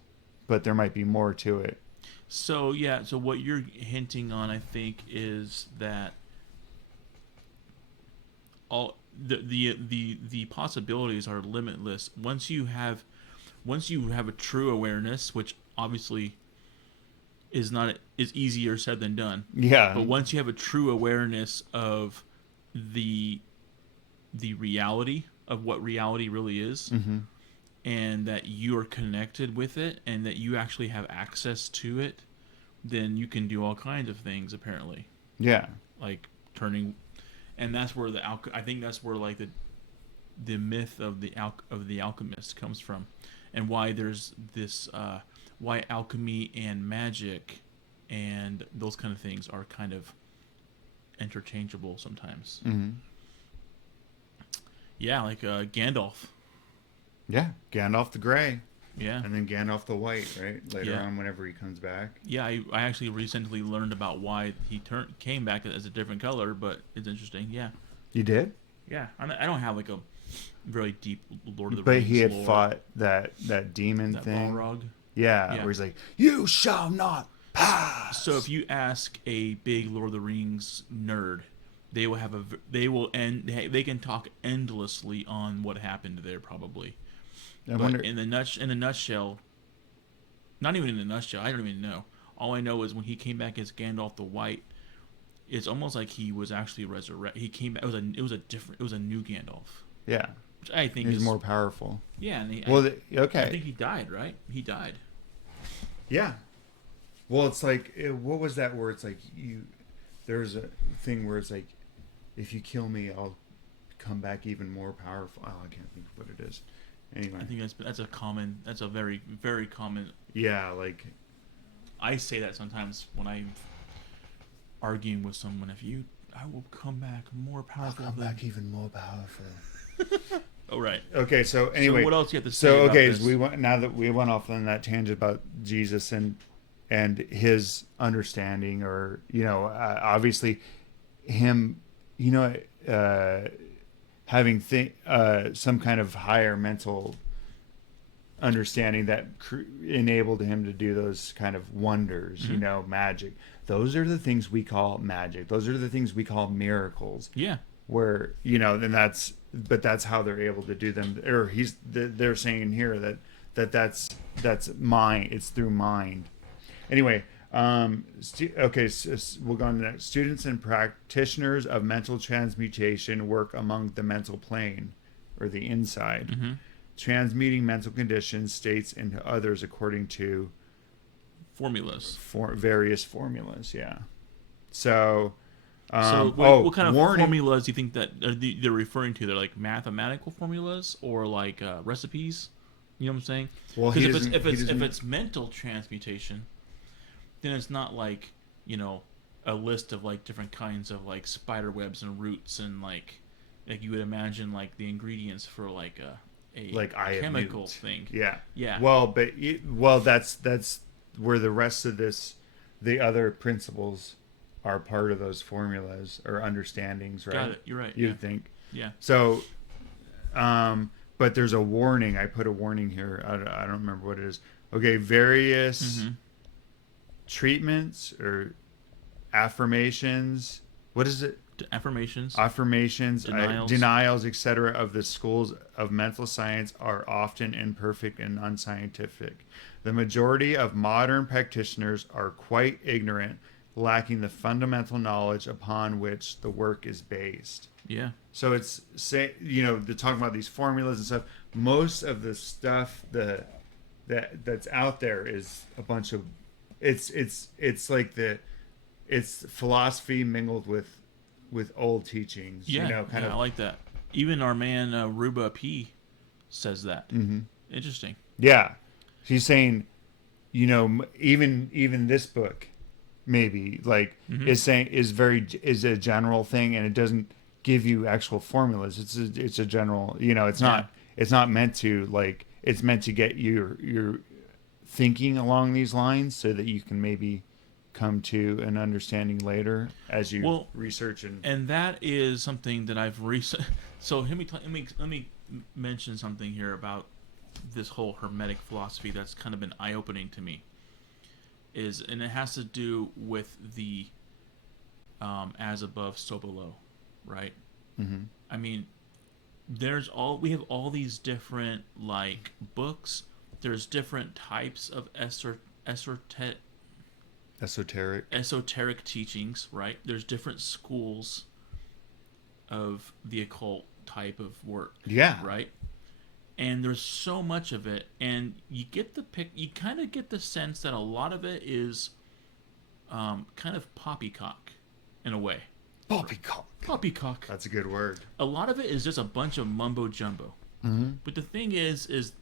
but there might be more to it. So yeah, so what you're hinting on, I think, is that all the possibilities are limitless once you have a true awareness, which obviously is easier said than done. Yeah. But once you have a true awareness of the reality of what reality really is, Mm-hmm. and that you are connected with it, and that you actually have access to it, then you can do all kinds of things. Apparently, Yeah. like turning, and that's where I think that's where like the myth of the alchemist comes from, and why there's this why alchemy and magic and those kind of things are kind of interchangeable sometimes. Mm-hmm. Yeah, like Gandalf. Yeah. Gandalf the Grey, Yeah. and then Gandalf the White, right? Later Yeah. on, whenever he comes back. Yeah, I actually recently learned about why he came back as a different color, but it's interesting. Yeah. You did? Yeah. I don't have like a very deep Lord of the But Rings he had lore. fought that demon that thing. Balrog. Yeah, Yeah. where he's like, "You shall not pass." So if you ask a big Lord of the Rings nerd, they will have they can talk endlessly on what happened there probably. I But wonder. in the nutshell, not even in the nutshell, I don't even know. All I know is when he came back as Gandalf the White, it's almost like he was actually resurrected. He came back. It was a new Gandalf, Yeah, which I think he's is more powerful. Yeah, and Well, I okay. think he died. Right? He died. Yeah. Well, it's like, what was that where it's like there's a thing where it's like, if you kill me, I'll come back even more powerful. Oh, I can't think of what it is. Anyway. I think that's a very, very common. Yeah, like. I say that sometimes when I'm arguing with someone. I will come back more powerful. I'll come back even more powerful. Oh, right. Okay, so anyway. So what else you have to say So about okay, this? now that we went off on that tangent about Jesus and his understanding, or obviously him, having some kind of higher mental understanding that enabled him to do those kind of wonders, magic. Those are the things we call magic. Those are the things we call miracles. Yeah. Where that's how they're able to do them. Or they're saying in here that's mind. It's through mind. Anyway, okay, so we'll go on to the next. Students and practitioners of mental transmutation work among the mental plane, or the inside, transmuting mental conditions, states into others according to formulas. for various formulas. Yeah. So, So what kind of warning. formulas do you think that they're referring to? They're like mathematical formulas or like recipes? You know what I'm saying? Well, Because he if it's doesn't. if He it's if doesn't. it's mental transmutation, then it's not like a list of like different kinds of like spider webs and roots and like you would imagine like the ingredients for like a Like Eye of chemical Newt. thing. Yeah. Yeah, Well, well, that's where the rest of this, the other principles, are part of those formulas or understandings, got right? it. You're right. Yeah, You'd think. yeah. So, but there's a warning. I put a warning here. I don't remember what it is. Okay, various Mm-hmm. treatments or affirmations. What is it? Affirmations, Affirmations, denials. denials, etc., of the schools of mental science are often imperfect and unscientific. The majority of modern practitioners are quite ignorant, lacking the fundamental knowledge upon which the work is based. Yeah, So it's they're talking about these formulas and stuff. Most of the stuff that's out there is a bunch of it's like it's philosophy mingled with old teachings, yeah, kind yeah. I of. like that. Even our man Ruba P says that. Mm-hmm. Interesting. Yeah, she's saying, even this book, maybe like Mm-hmm. is saying is a general thing, and it doesn't give you actual formulas. It's a general, Yeah. it's not meant to like it's meant to get your thinking along these lines so that you can maybe come to an understanding later as you Well, research and. and that is something that I've recent. So let me mention something here about this whole hermetic philosophy that's kind of been eye opening to me. And it has to do with the as above, so below, right? Mm-hmm. I mean, we have all these different like books. There's different types of Esoteric. esoteric teachings, right? There's different schools of the occult type of work, Yeah. right? And there's so much of it, and you kind of get the sense that a lot of it is kind of poppycock in a way. Poppycock. Poppycock. That's a good word. A lot of it is just a bunch of mumbo jumbo. Mm-hmm. But the thing is,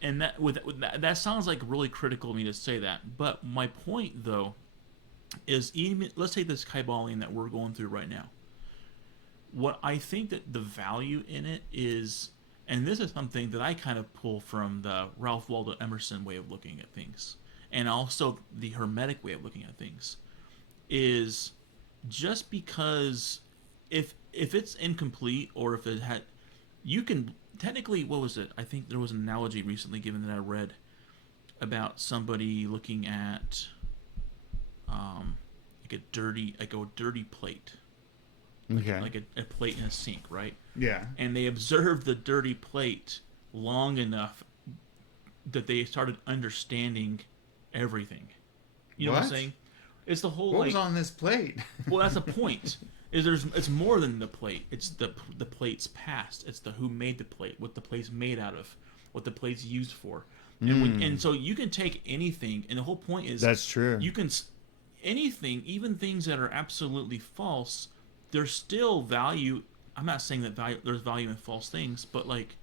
and with that sounds like really critical of me to say that. But my point though is, even let's take this Kybalion that we're going through right now. What I think that the value in it is, and this is something that I kind of pull from the Ralph Waldo Emerson way of looking at things, and also the Hermetic way of looking at things, is just because if it's incomplete, or if it had, you can technically, what was it? I think there was an analogy recently given that I read about somebody looking at like a dirty plate, Okay. like a plate in a sink, right? Yeah. And they observed the dirty plate long enough that they started understanding everything. You know what I'm What? saying? It's the whole What was on this plate? well, that's the point. It's more than the plate. It's the plate's past. It's the who made the plate, what the plate's made out of, what the plate's used for, and so you can take anything, and the whole point is That's true. you can anything, even things that are absolutely false. There's still value. I'm not saying that there's value in false things, but like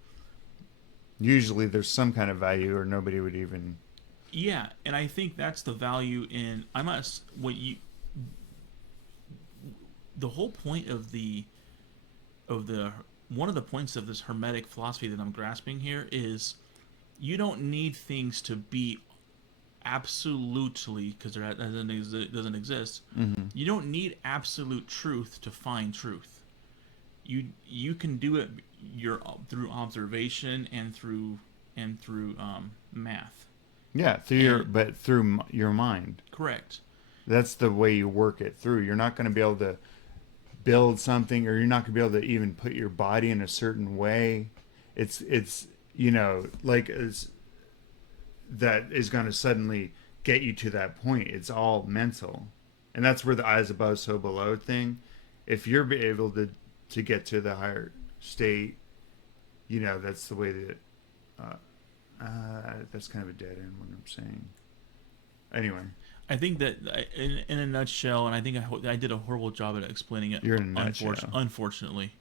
Usually there's some kind of value, or nobody would even. yeah, and I think that's the value in I'm not what you the whole point of the one of the points of this hermetic philosophy that I'm grasping here is you don't need things to be absolutely, because there doesn't exist. Mm-hmm. You don't need absolute truth to find truth. You can do it through observation and through math. Yeah, through your mind. Correct. That's the way you work it through. You're not going to be able to build something, or you're not going to be able to even put your body in a certain way. It's like that is going to suddenly get you to that point. It's all mental, and that's where the eyes above, so below thing. If you're able to get to the higher state, that's the way that. That's kind of a dead end. What I'm saying. Anyway, I think that in a nutshell, and I think I did a horrible job at explaining it. you're in a nutshell. Unfortunately,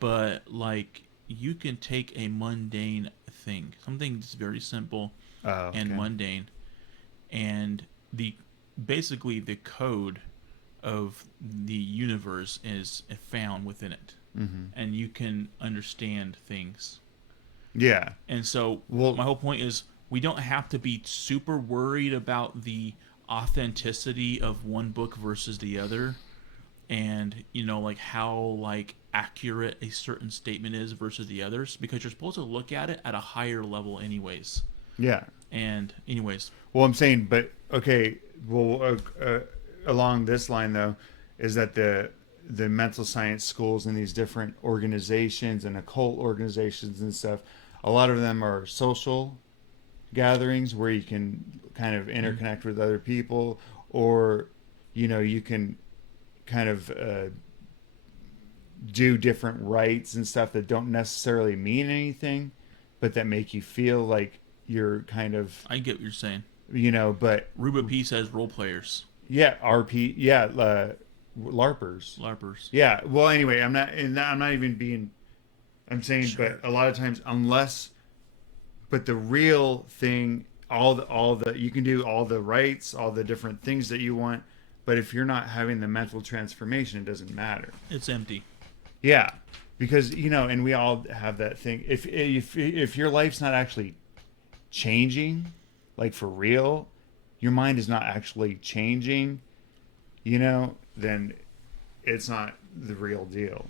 but like you can take a mundane thing, something that's very simple Oh, and okay. mundane, and the basically the code of the universe is found within it, Mm-hmm. and you can understand things. Yeah. And so Well, my whole point is we don't have to be super worried about the authenticity of one book versus the other, and like how like accurate a certain statement is versus the others, because you're supposed to look at it at a higher level anyways. yeah. And anyways, Well, I'm saying, but okay. Well, along this line though, is that the mental science schools and these different organizations and occult organizations and stuff, a lot of them are social gatherings where you can kind of mm, interconnect with other people, or you can kind of do different rites and stuff that don't necessarily mean anything, but that make you feel like you're kind of I get what you're saying. but Ruba P says role players, yeah, RP, yeah, larpers. larpers. Yeah, well, anyway, I'm not even being, I'm saying, but Sure. a lot of times, unless, but the real thing, all the you can do all the rites, all the different things that you want, but if you're not having the mental transformation, it doesn't matter. It's empty. Yeah, because and we all have that thing. If your life's not actually changing, like for real, your mind is not actually changing, then it's not the real deal.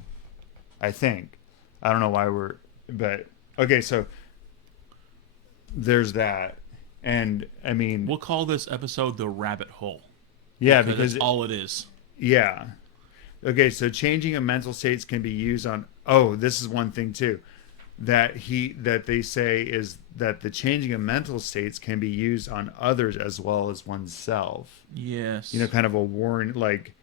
I think. I don't know why but okay. So there's that, and I mean, We'll call this episode the rabbit hole yeah, because that's because all it is. yeah. Okay, so changing of mental states can be used on. Oh, this is one thing too, that they say is that the changing of mental states can be used on others as well as oneself. Yes. Kind of a warning, like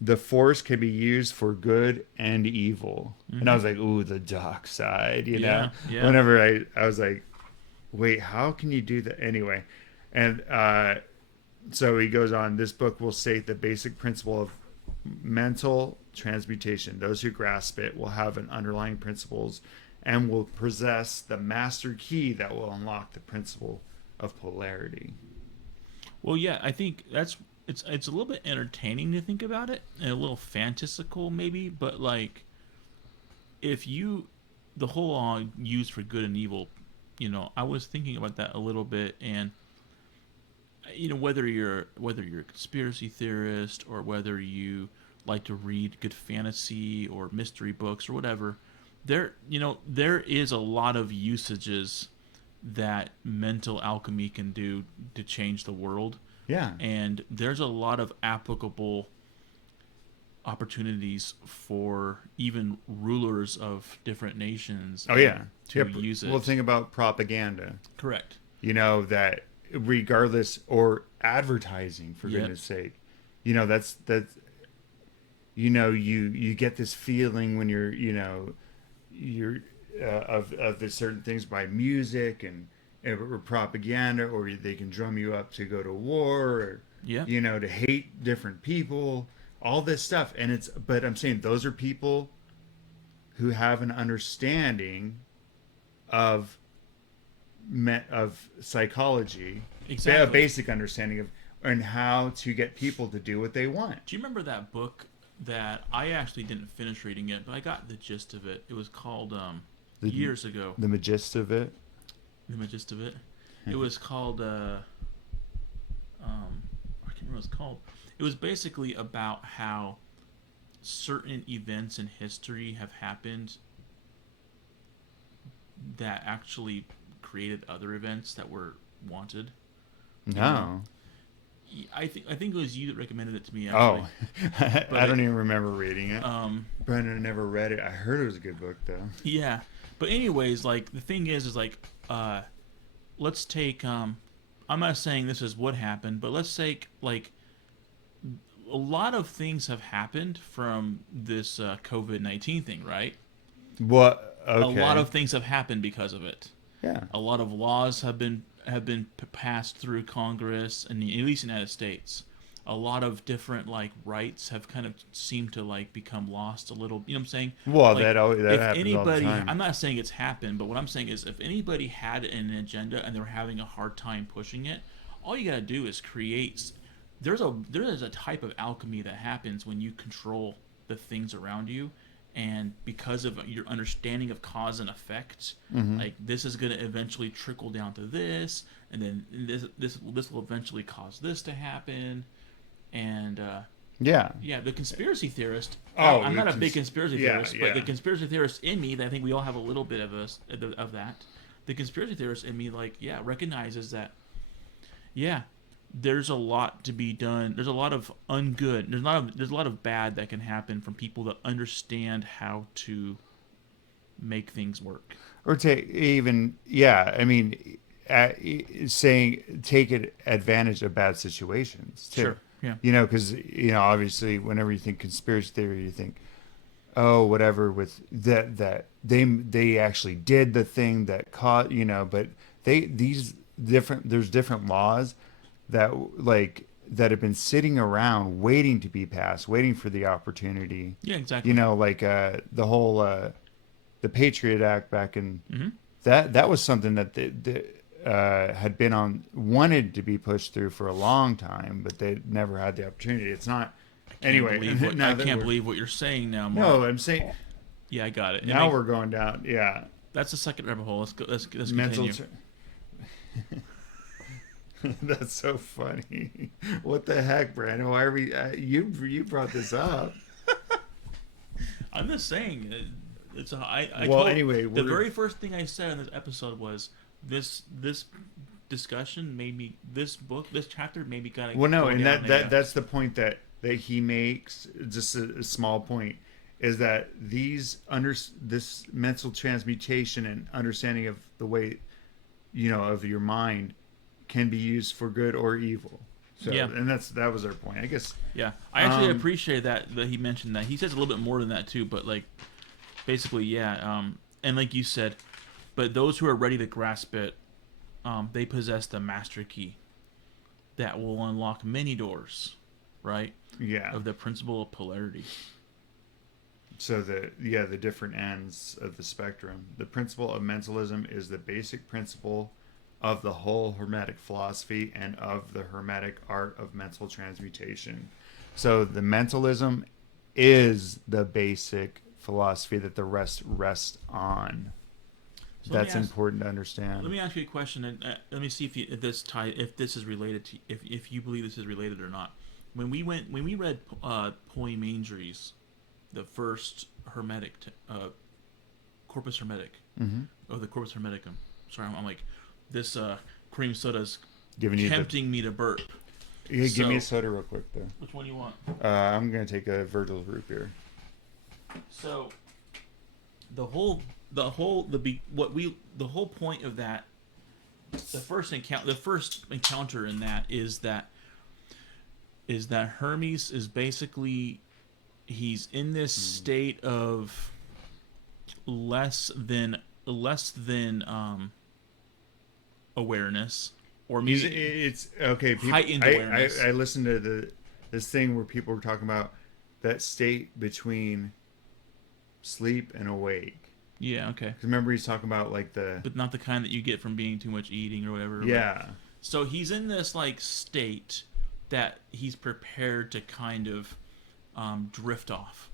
the force can be used for good and evil. And I Mm-hmm. was like, ooh, the dark side. Yeah. Yeah. Whenever I was like, wait, how can you do that anyway? And so he goes on. This book will state the basic principle of mental transmutation. Those who grasp it will have an underlying principles and will possess the master key that will unlock the principle of polarity. Well, yeah. I think it's a little bit entertaining to think about it and a little fantastical maybe, but like if you the whole law used for good and evil, I was thinking about that a little bit, and whether you're a conspiracy theorist or whether you like to read good fantasy or mystery books or whatever, there is a lot of usages that mental alchemy can do to change the world, Yeah. and there's a lot of applicable opportunities for even rulers of different nations Oh yeah. to Yeah. use Well, it. think about propaganda. Correct. That regardless, or advertising, for Yep. goodness sake, that's you get this feeling when you're of the certain things by music or propaganda, or they can drum you up to go to war, or Yep. to hate different people, all this stuff. But I'm saying those are people who have an understanding of of psychology, a Exactly. basic understanding of and how to get people to do what they want. Do you remember that book that I actually didn't finish reading it, but I got the gist of it? It was called The years ago. the gist of it. The gist of it. It was called I can't remember what it's called. It was basically about how certain events in history have happened that actually created other events that were wanted. You know, No. I think it was you that recommended it to me actually. Oh, I But don't even remember reading it. um Brendan never read it. I heard it was a good book though. yeah, but anyways, like the thing is like let's take I'm not saying this is what happened, but let's take like a lot of things have happened from this COVID-19 thing, right? What? A lot Okay. of things have happened because of it. Yeah. A lot of laws have been passed through Congress and at least in the United States, a lot of different like rights have kind of seemed to like become lost a little. You know what I'm saying? Well, Like that if happens all the anybody, time. I'm not saying it's happened, but what I'm saying is if anybody had an agenda and they were having a hard time pushing it, all you gotta do is create. There is a type of alchemy that happens when you control the things around you, and because of your understanding of cause and effect, Mm-hmm. like this is going to eventually trickle down to this, and then this will eventually cause this to happen, and Yeah. yeah, the conspiracy theorist. Oh, I'm not a big conspiracy yeah, theorist, but the yeah. conspiracy theorist in me, I think we all have a little bit of us of that. The conspiracy theorist in me, like, yeah, recognizes that, yeah, there's a lot to be done. There's a lot of ungood. There's a lot of bad that can happen from people that understand how to make things work. Or take even, yeah. I mean, saying take advantage of bad situations too. Sure. Yeah. Because obviously, whenever you think conspiracy theory, you think, oh, whatever with that they actually did the thing that caught, but these different there's different laws that that have been sitting around waiting to be passed, waiting for the opportunity. Yeah. Exactly. Like the whole the Patriot Act back in Mm-hmm. that was something that had been on wanted to be pushed through for a long time, but they never had the opportunity. It's not anyway. I can't believe what you're saying now, Mark. No, I'm saying Yeah, I got it. now we're going down. Yeah, that's the second rabbit hole. Let's go. Let's mental. continue. That's so funny. What the heck, Brandon? Why are we? You brought this up. I'm just saying. It's a. Well, anyway, the very first thing I said in this episode was this discussion made me this chapter made me kind of. Well, no, and that's the point that he makes. Just a small point is that this mental transmutation and understanding of the way of your mind can be used for good or evil. So, yeah, and that was our point, I guess. Yeah, I actually appreciate that he mentioned that. He says a little bit more than that too, but like basically, yeah. And like you said, but those who are ready to grasp it, they possess the master key that will unlock many doors, right? Yeah. Of the principle of polarity. So the different ends of the spectrum. The principle of mentalism is the basic principle of the whole Hermetic philosophy and of the Hermetic art of mental transmutation. So the mentalism is the basic philosophy that the rest rests on. So that's important to understand. Let me ask you a question, and let me see if this is related to if you believe this is related or not. When we read Poimandres, the first Hermetic Corpus Hermetic, or the Corpus Hermeticum. Sorry, I'm like this cream soda's tempting me to burp. Yeah, give me a soda real quick though. Which one do you want? I'm gonna take a Virgil's root beer. So the whole point of that, the first encounter in that is that Hermes is basically, he's in this state of less than awareness, or maybe it's okay. Heightened awareness. I listened to this thing where people were talking about that state between sleep and awake. Yeah, okay. 'Cause remember he's talking about but not the kind that you get from being too much eating or whatever. Yeah. Right? So he's in this like state that he's prepared to kind of drift off.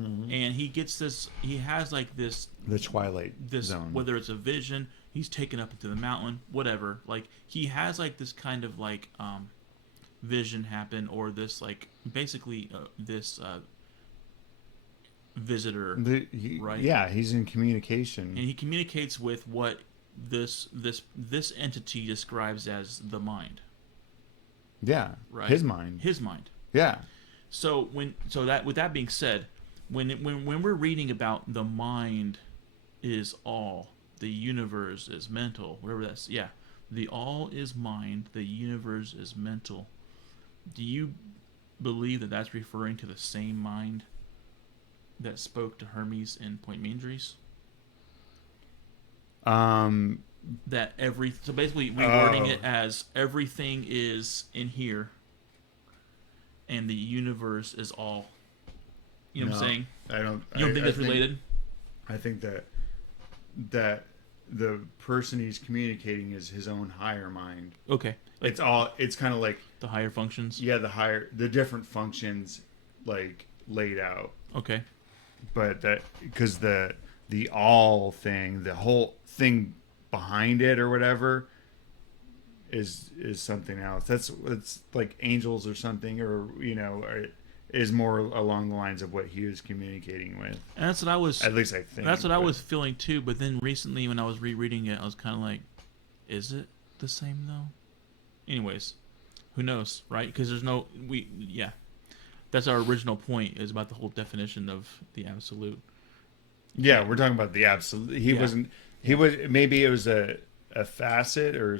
Mm-hmm. And he gets this. He has like this. The twilight zone. Whether it's a vision, he's taken up into the mountain, whatever. Like he has like this kind of like vision happen, or this like basically this visitor, right? Yeah, he's in communication, and he communicates with what this entity describes as the mind. Yeah, right. His mind. Yeah. So with that being said, when we're reading about the mind is all, the universe is mental, whatever that's, yeah, the all is mind, the universe is mental. Do you believe that that's referring to the same mind that spoke to Hermes in Poimandres? that so basically rewording it as everything is in here and the universe is all. You know what I'm saying? I don't. You don't think that's related? I think that the person he's communicating is his own higher mind. Okay. It's kind of like the higher functions. Yeah, the different functions like laid out. Okay. But that because the all thing, the whole thing behind it or whatever is something else. It's like angels or something, or or is more along the lines of what he was communicating with. And that's what I was. At least I think. That's what I was feeling too. But then recently, when I was rereading it, I was kind of like, "Is it the same though?" Anyways, who knows, right? Because there's no That's our original point, is about the whole definition of the absolute. Yeah, we're talking about the absolute. He wasn't. He was. Maybe it was a facet, or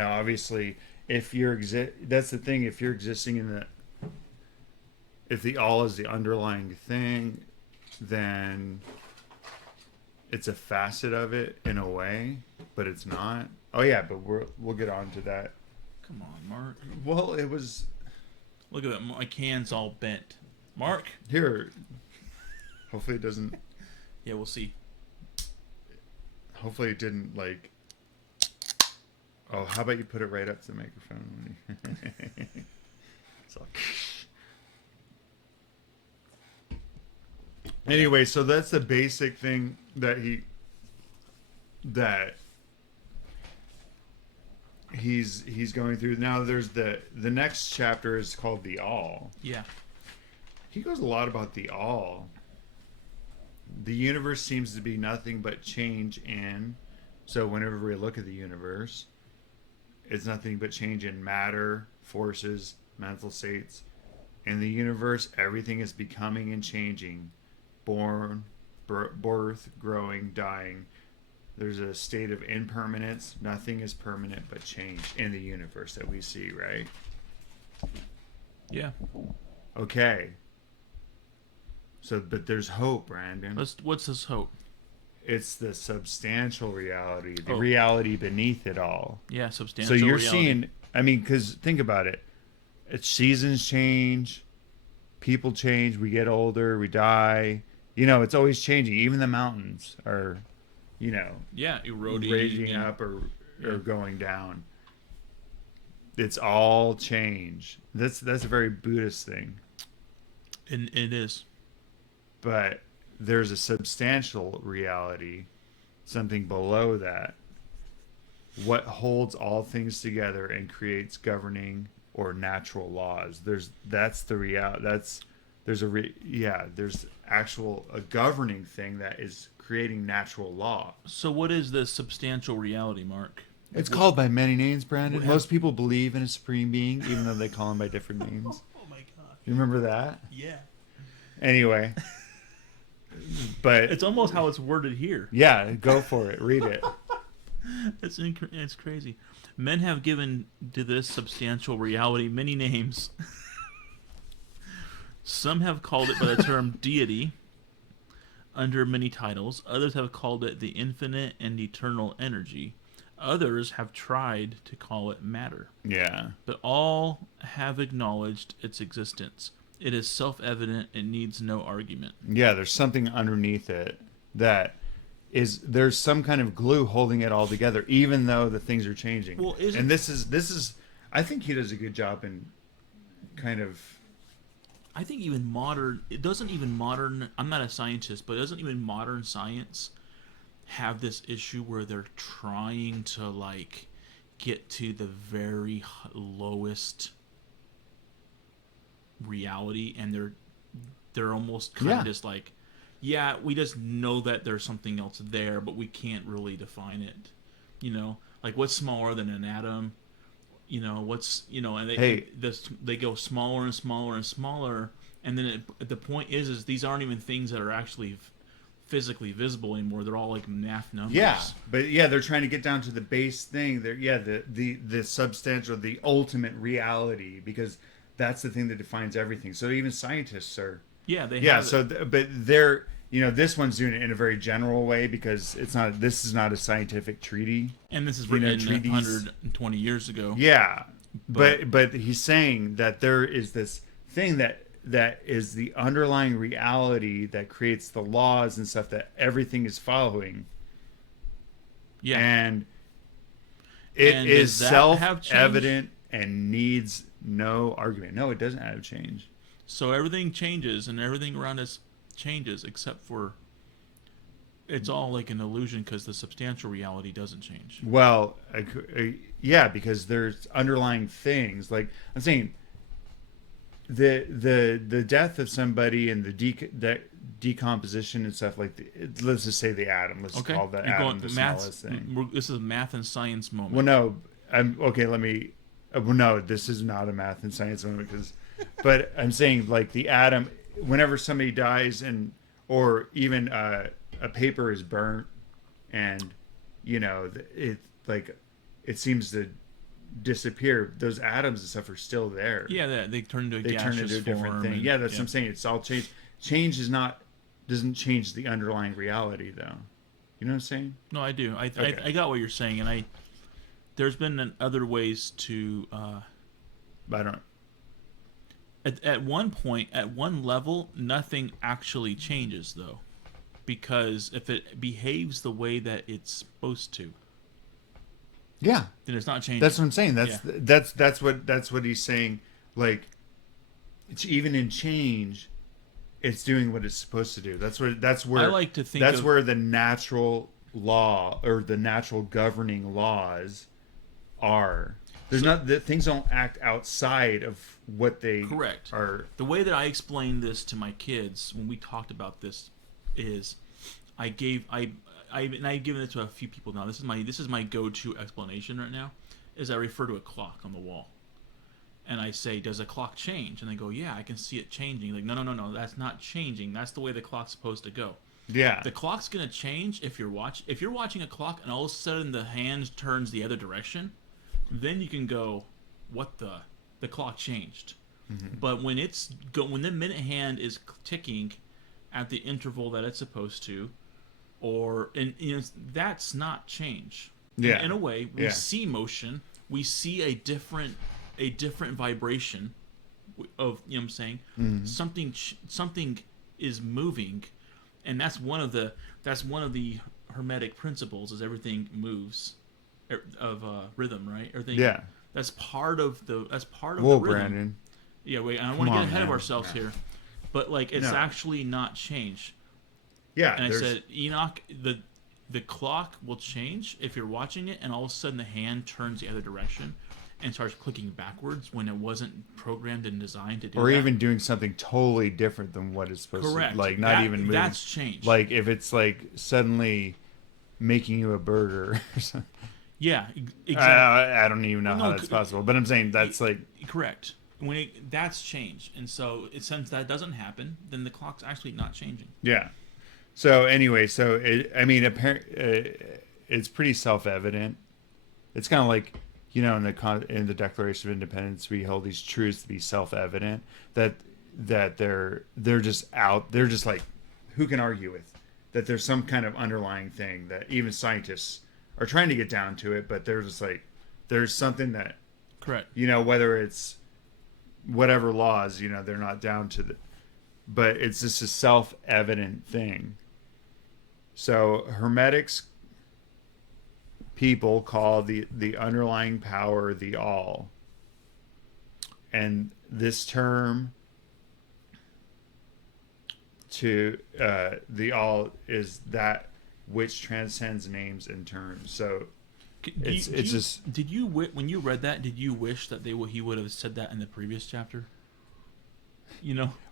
obviously, if you're that's the thing. If you're existing if the all is the underlying thing, then it's a facet of it in a way, but it's not. Oh yeah, but we'll get on to that. Come on, Mark. Well, it was. Look at that. My can's all bent. Mark? Here. Hopefully it doesn't. Yeah, we'll see. Hopefully it didn't like. Oh, how about you put it right up to the microphone? It's all... Anyway, so that's the basic thing that he's going through. Now there's the next chapter is called the all. Yeah. He goes a lot about the all. The universe seems to be nothing but change in. So whenever we look at the universe, it's nothing but change in matter, forces, mental states. In the universe, everything is becoming and changing. Born, birth, growing, dying. There's a state of impermanence. Nothing is permanent but change in the universe that we see, right? Yeah. Okay. So, but there's hope, Brandon. What's this hope? It's the substantial reality, the reality beneath it all. Yeah, substantial So you're reality. seeing, because think about it. It's seasons change, people change, we get older, we die. It's always changing. Even the mountains are, eroding, raging up or going down. It's all change. That's a very Buddhist thing. And it is. But there's a substantial reality, something below that. What holds all things together and creates governing or natural laws. That's the reality. There's a governing thing that is creating natural law. So what is this substantial reality, Mark? It's called by many names, Brandon. Most people believe in a supreme being, even though they call him by different names. Oh my gosh. You remember that? Yeah. Anyway. But it's almost how it's worded here. Yeah, go for it. Read it. It's crazy. Men have given to this substantial reality many names. Some have called it by the term deity under many titles. Others have called it the infinite and eternal energy. Others have tried to call it matter. Yeah. But all have acknowledged its existence. It is self-evident. It needs no argument. Yeah, there's something underneath it that there's some kind of glue holding it all together, even though the things are changing. Well, and this is, I think he does a good job in kind of. I think I'm not a scientist, but doesn't even modern science have this issue where they're trying to get to the very lowest reality, and they're almost kind of just we just know that there's something else there, but we can't really define it. What's smaller than an atom? And they go smaller and smaller and smaller, and then the point is these aren't even things that are actually physically visible anymore. They're all math numbers. Yeah, but they're trying to get down to the base thing. The substantial, the ultimate reality, because that's the thing that defines everything. So even scientists are. Yeah, they have. Yeah, so but they're this one's doing it in a very general way because it's not. This is not a scientific treaty. And this is You know, written treaties. 120 years ago. Yeah, but he's saying that there is this thing that is the underlying reality that creates the laws and stuff that everything is following. Yeah. And it And is does that have changed? self-evident and needs no argument. No, it doesn't have change. So everything changes and everything around us changes except for it's all like an illusion because the substantial reality doesn't change. Well, yeah, because there's underlying things. Like I'm saying, the death of somebody and the decomposition and stuff like let's just say the atom. Let's Okay. call the You're atom going the math. smallest thing. This is a math and science moment. Well, no, I'm okay. Let me. Well, no, this is not a math and science moment but I'm saying like the atom. Whenever somebody dies or even a paper is burnt, and it seems to disappear. Those atoms and stuff are still there. Yeah, they turn into a They turn gaseous into a different form thing. and- Yeah, that's what I'm saying. It's all change. Change doesn't change the underlying reality, though. You know what I'm saying? No, I do. Okay. I got what you're saying, and there's been other ways to. But I don't. At one point, at one level, nothing actually changes, though, because if it behaves the way that it's supposed to, Yeah, then it's not changing. that's what I'm saying. Yeah. That's what he's saying. Like, it's even in change, it's doing what it's supposed to do. That's where I like to think that's of- where the natural law or the natural governing laws are. There's not that things don't act outside of what they Correct. are. The way that I explained this to my kids when we talked about this is, I've given it to a few people now. This is my go-to explanation right now. Is I refer to a clock on the wall, and I say, "Does a clock change?" And they go, "Yeah, I can see it changing." Like, no, that's not changing. That's the way the clock's supposed to go. Yeah, The clock's gonna change if you're watching a clock and all of a sudden the hand turns the other direction. Then you can go, what the clock changed. Mm-hmm. But when when the minute hand is ticking at the interval that it's supposed to, that's not change. Yeah. In a way, we Yeah. see motion, we see a different vibration of, you know what I'm saying? Mm-hmm. Something is moving, and that's one of the hermetic principles is everything moves of rhythm, right? Everything. Yeah. That's part of the Whoa, rhythm. Brandon. Yeah, wait. I don't want to Come get on, ahead of man. ourselves here, but like it's No. actually not change. Yeah, And I said, Enoch, the clock will change if you're watching it, and all of a sudden the hand turns the other direction and starts clicking backwards when it wasn't programmed and designed to do or that. even doing something totally different than what it's supposed Correct. to. Like not even moving. That's change. Like if it's like suddenly making you a burger or something. yeah, exactly. I don't even know No, how that's possible, but I'm saying that's like Correct. That's change, and so since that doesn't happen, then the clock's actually not changing. yeah. So anyway, it's pretty self-evident. It's kind of like in the Declaration of Independence, we hold these truths to be self-evident that they're just out. They're just like, who can argue with that? There's some kind of underlying thing that even scientists are trying to get down to it, but they're just like, there's something that Correct. whether it's whatever laws, they're not down to but it's just a self-evident thing. So Hermetics people call the underlying power the all. And this term to the all is that which transcends names and terms. So Did you when you read that? Did you wish that he would have said that in the previous chapter?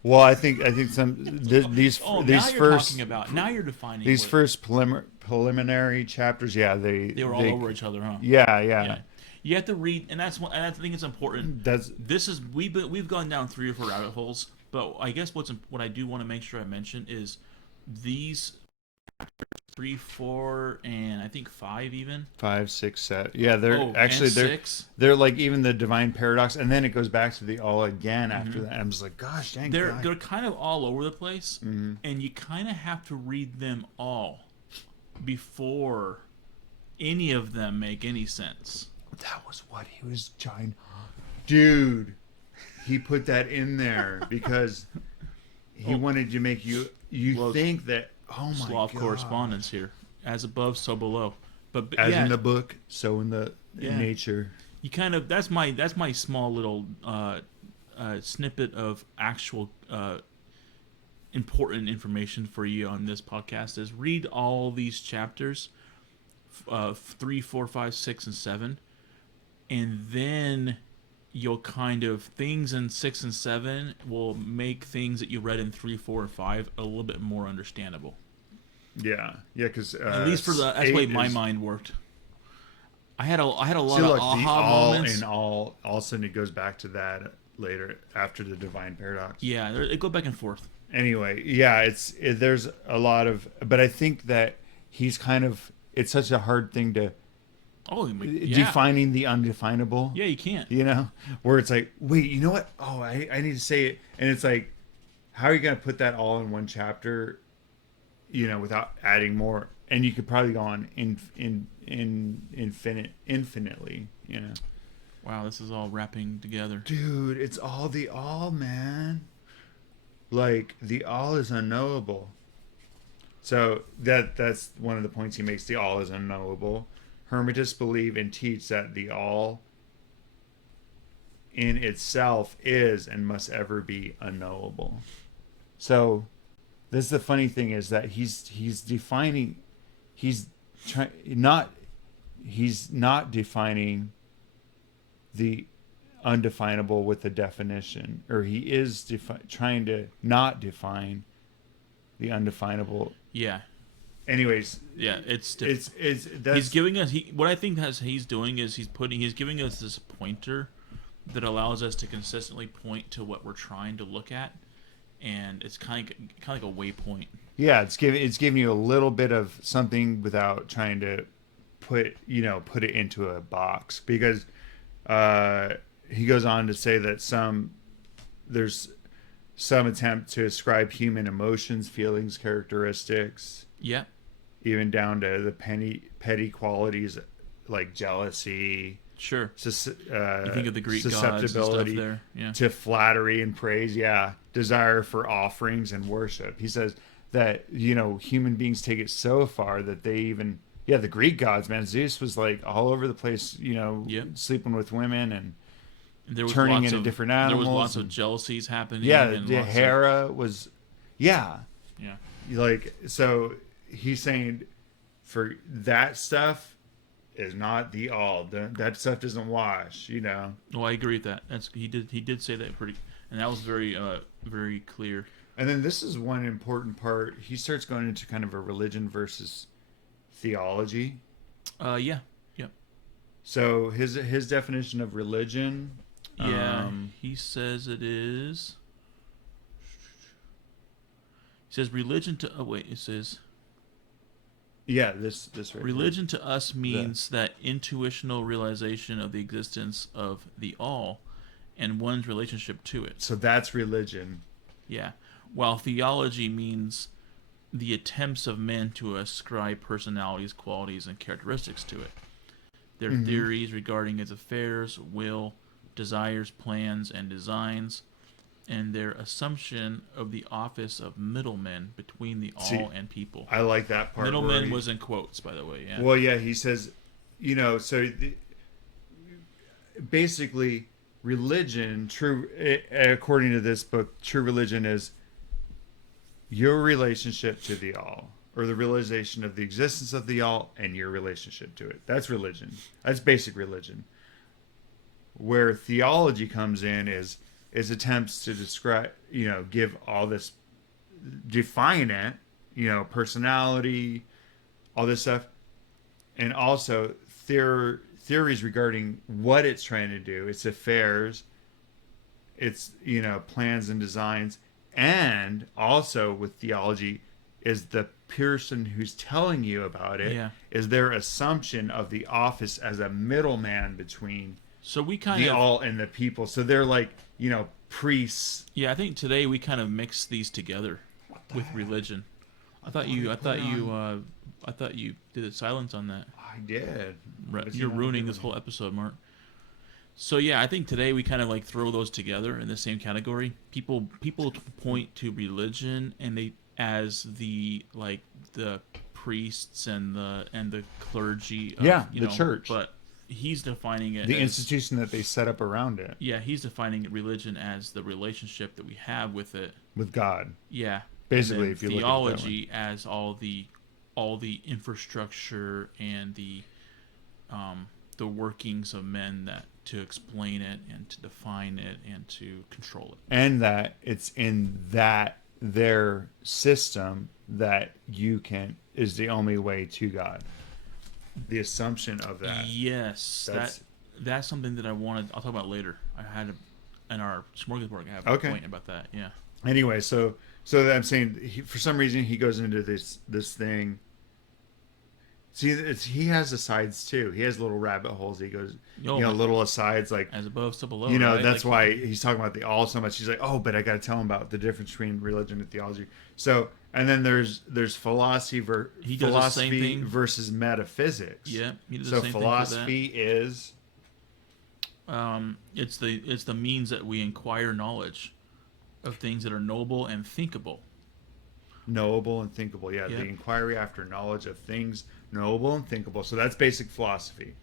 Well, I think these now you're first talking about now you're defining these what- first preliminary chapters. Yeah, they were all over each other, huh? Yeah. You have to read, and that's one. And I think it's important. We've gone down 3 or 4 rabbit holes, but I guess what I do want to make sure I mention is these 3, 4, and I think 5 even. 5, 6, 7. Yeah, they're Oh, actually and they're 6. they're like even the divine paradox, and then it goes back to the all again after that. I'm just like, gosh, dang. They're kind of all over the place, Mm-hmm. and you kind of have to read them all before any of them make any sense. That was what he was trying. Dude, he put that in there because he wanted to make you Well, think that. Oh my Law of god. correspondence here, as above, so below. But As yeah, in the book, so in the Yeah. nature. you kind of that's my small little snippet of actual important information for you on this podcast is read all these chapters, 3, 4, 5, 6, and 7, and then you'll kind of things in 6 and 7 will make things that you read in 3, 4, and 5 a little bit more understandable. Yeah, because At least for that's the way my mind worked. I had a lot of the aha all moments. and all of a sudden it goes back to that later after the divine paradox. Yeah, they go back and forth. Anyway, yeah, there's a lot of, but I think that he's kind of, it's such a hard thing to Oh, yeah. defining the undefinable. Yeah, you can't. You know, where it's like, wait, you know what? Oh, I need to say it, and it's like, how are you gonna put that all in one chapter? You know, without adding more, and you could probably go on infinitely. You know, Wow, this is all wrapping together. dude, it's all the all, man. Like the all is unknowable. So that's one of the points he makes. The all is unknowable. Hermetists believe and teach that the all in itself is and must ever be unknowable. So this is the funny thing is that he's defining, he's not defining the undefinable with a definition, or he is trying to not define the undefinable. Yeah. Anyways, Yeah, it's that's, he's giving us what I think he's doing is he's giving us this pointer that allows us to consistently point to what we're trying to look at, and it's kind of like a waypoint. Yeah, it's giving you a little bit of something without trying to put it into a box, because he goes on to say that there's some attempt to ascribe human emotions, feelings, characteristics, Yeah. even down to the petty qualities like jealousy. Sure. You think of the Greek gods and susceptibility stuff there. Yeah. to flattery and praise. Yeah, desire for offerings and worship. He says that human beings take it so far that they even the Greek gods, man. Zeus was like all over the place. Yep. Sleeping with women and There was turning lots into of, different animals. There was lots of jealousies happening. Yeah, and the Hera was. Yeah. Yeah. Like, so he's saying for that stuff is not the all. That stuff doesn't wash, Well, I agree with that. He did say that pretty, and that was very very clear. And then this is one important part. He starts going into kind of a religion versus theology. Yeah. So his definition of religion. Yeah. He says it is. He says religion to. Oh wait, it says. Yeah, this right Religion to us means that intuitional realization of the existence of the all, and one's relationship to it. So that's religion. Yeah. While theology means the attempts of men to ascribe personalities, qualities, and characteristics to it. Their theories regarding its affairs, will, desires, plans, and designs, and their assumption of the office of middlemen between the all and people. I like that part. Middlemen was in quotes, by the way. Yeah. Well, yeah, he says, basically, religion, according to this book, true religion is your relationship to the all, or the realization of the existence of the all and your relationship to it. That's religion. That's basic religion. Where theology comes in is attempts to describe, give all this, define it, personality, all this stuff, and also theories regarding what it's trying to do, its affairs, its plans and designs, and also with theology is the person who's telling you about it Yeah. is their assumption of the office as a middleman between So we kind the of, all and the people. So they're like, priests. yeah, I think today we kind of mix these together with religion. I thought you did a silence on that. I did. What's he You're not ruining doing this whole it? episode, Mark. So yeah, I think today we kind of like throw those together in the same category. People point to religion and they as the like the priests and the clergy of, Yeah, the church. but he's defining it The as, institution that they set up around it yeah, he's defining religion as the relationship that we have with it. with God. Yeah. Basically, And if then you look at it that way. theology as all the infrastructure and the workings of men that to explain it and to define it and to control it. And that it's in that their system that is the only way to God. The assumption of that. Yes, That's- that's something that I wanted. I'll talk about later. In our smorgasbord. I have a Okay. point about that. Yeah. Anyway, so I'm saying for some reason he goes into this thing. See, he has asides too. He has little rabbit holes. He goes, Oh, little asides like. As above, so below. Right? That's Like, why he's talking about the all so much. He's like, oh, but I got to tell him about the difference between religion and theology. So, and then there's philosophy He does the same thing. versus metaphysics. Yeah, he does So the same philosophy is thing for that. It's the means that we inquire knowledge of things that are noble and thinkable. knowable and thinkable. Yeah, Yeah. the inquiry after knowledge of things knowable and thinkable. So that's basic philosophy.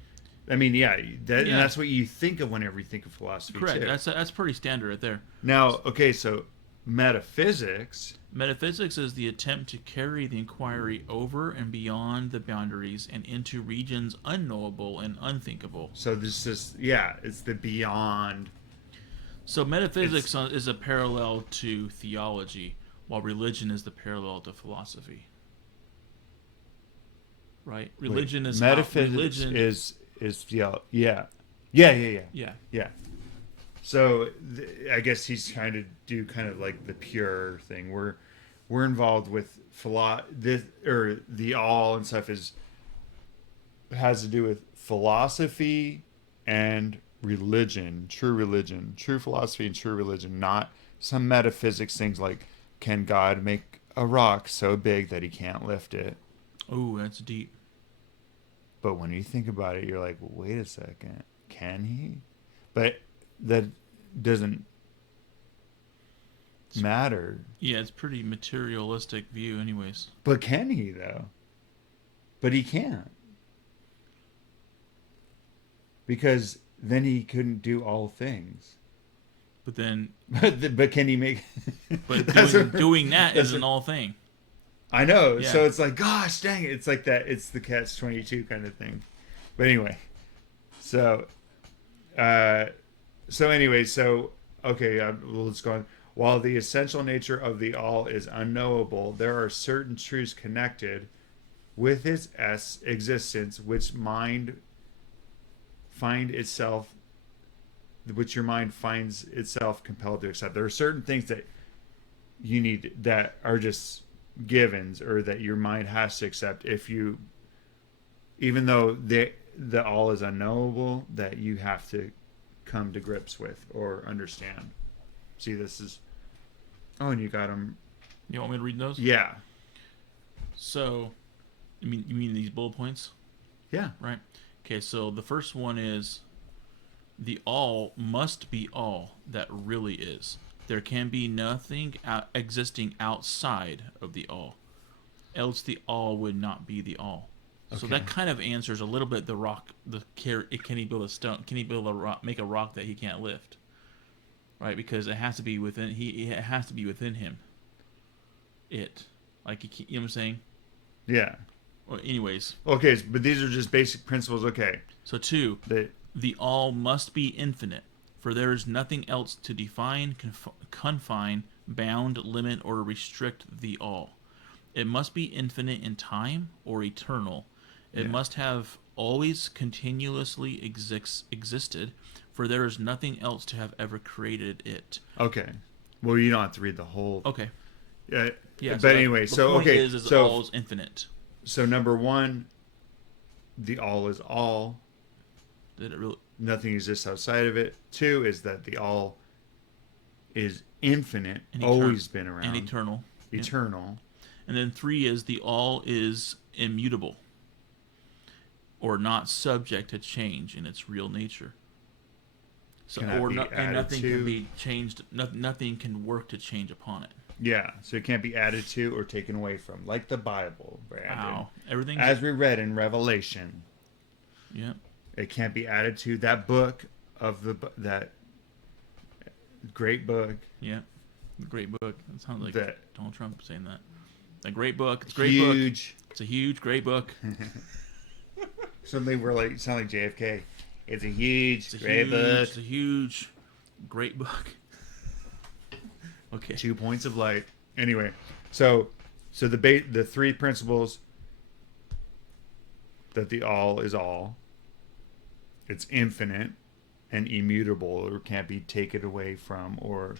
I mean, and that's what you think of whenever you think of philosophy. Correct. Too. That's pretty standard right there. Now, okay, so metaphysics. Metaphysics is the attempt to carry the inquiry over and beyond the boundaries and into regions unknowable and unthinkable. So this is it's the beyond. So metaphysics is a parallel to theology, while religion is the parallel to philosophy. Right? Religion is metaphysics religion is yeah. Yeah. So I guess he's trying to do kind of like the pure thing. We're involved with the all and stuff has to do with philosophy and religion, true philosophy and true religion, not some metaphysics things like can God make a rock so big that he can't lift it? Oh, that's deep. But when you think about it, you're like, wait a second, can he? But that doesn't matter. Yeah, it's pretty materialistic view anyways. But can he though? But he can't. Because then he couldn't do all things. But then but can he make but That's doing that that's is an all thing. I know. Yeah. So it's like, gosh dang it. It's like that. It's the catch-22 kind of thing. But anyway. So okay, let's go on. While the essential nature of the all is unknowable, there are certain truths connected with its existence which your mind finds itself compelled to accept. There are certain things that you need that are just givens, or that your mind has to accept even though the all is unknowable, that you have to come to grips with or understand. See, this is and you got them. You want me to read those? Yeah. So, you mean these bullet points? Yeah. Right. Okay, so the first one is the all must be all that really is. There can be nothing existing outside of the all, else the all would not be the all. So Okay. that kind of answers a little bit can he build a stone? Can he build a rock? Make a rock that he can't lift? Right, because it has to be within it has to be within him. You know what I'm saying? Yeah. Well, anyways, Okay, but these are just basic principles. Okay. so 2, the all must be infinite, for there is nothing else to define, confine, bound, limit, or restrict the all. It must be infinite in time or eternal. It must have always continuously existed, for there is nothing else to have ever created it. Okay. Well, you don't have to read the whole. Okay. Yeah. But So anyway, the so point okay, is so all is infinite. so number one, the all is all. Did it really? Nothing exists outside of it. Two is that the all is infinite, And always been and around, eternal. Yep. eternal. And then 3 is the all is immutable, or not subject to change in its real nature. So, Cannot be and added nothing to. can be changed. Nothing can work to change upon it. Yeah, so it can't be added to or taken away from, like the Bible, Brandon. Wow, everything. As we read in Revelation, Yeah. it can't be added to. That book that great book. Yeah. Great book. That sounds like That Donald Trump saying that. A great book. It's a great huge. book. It's a huge, great book. Something sound like JFK. It's a huge, great book. It's a huge, great book. Okay. 2 points of light. Anyway, so the three principles that the all is all. It's infinite and immutable, or can't be taken away from or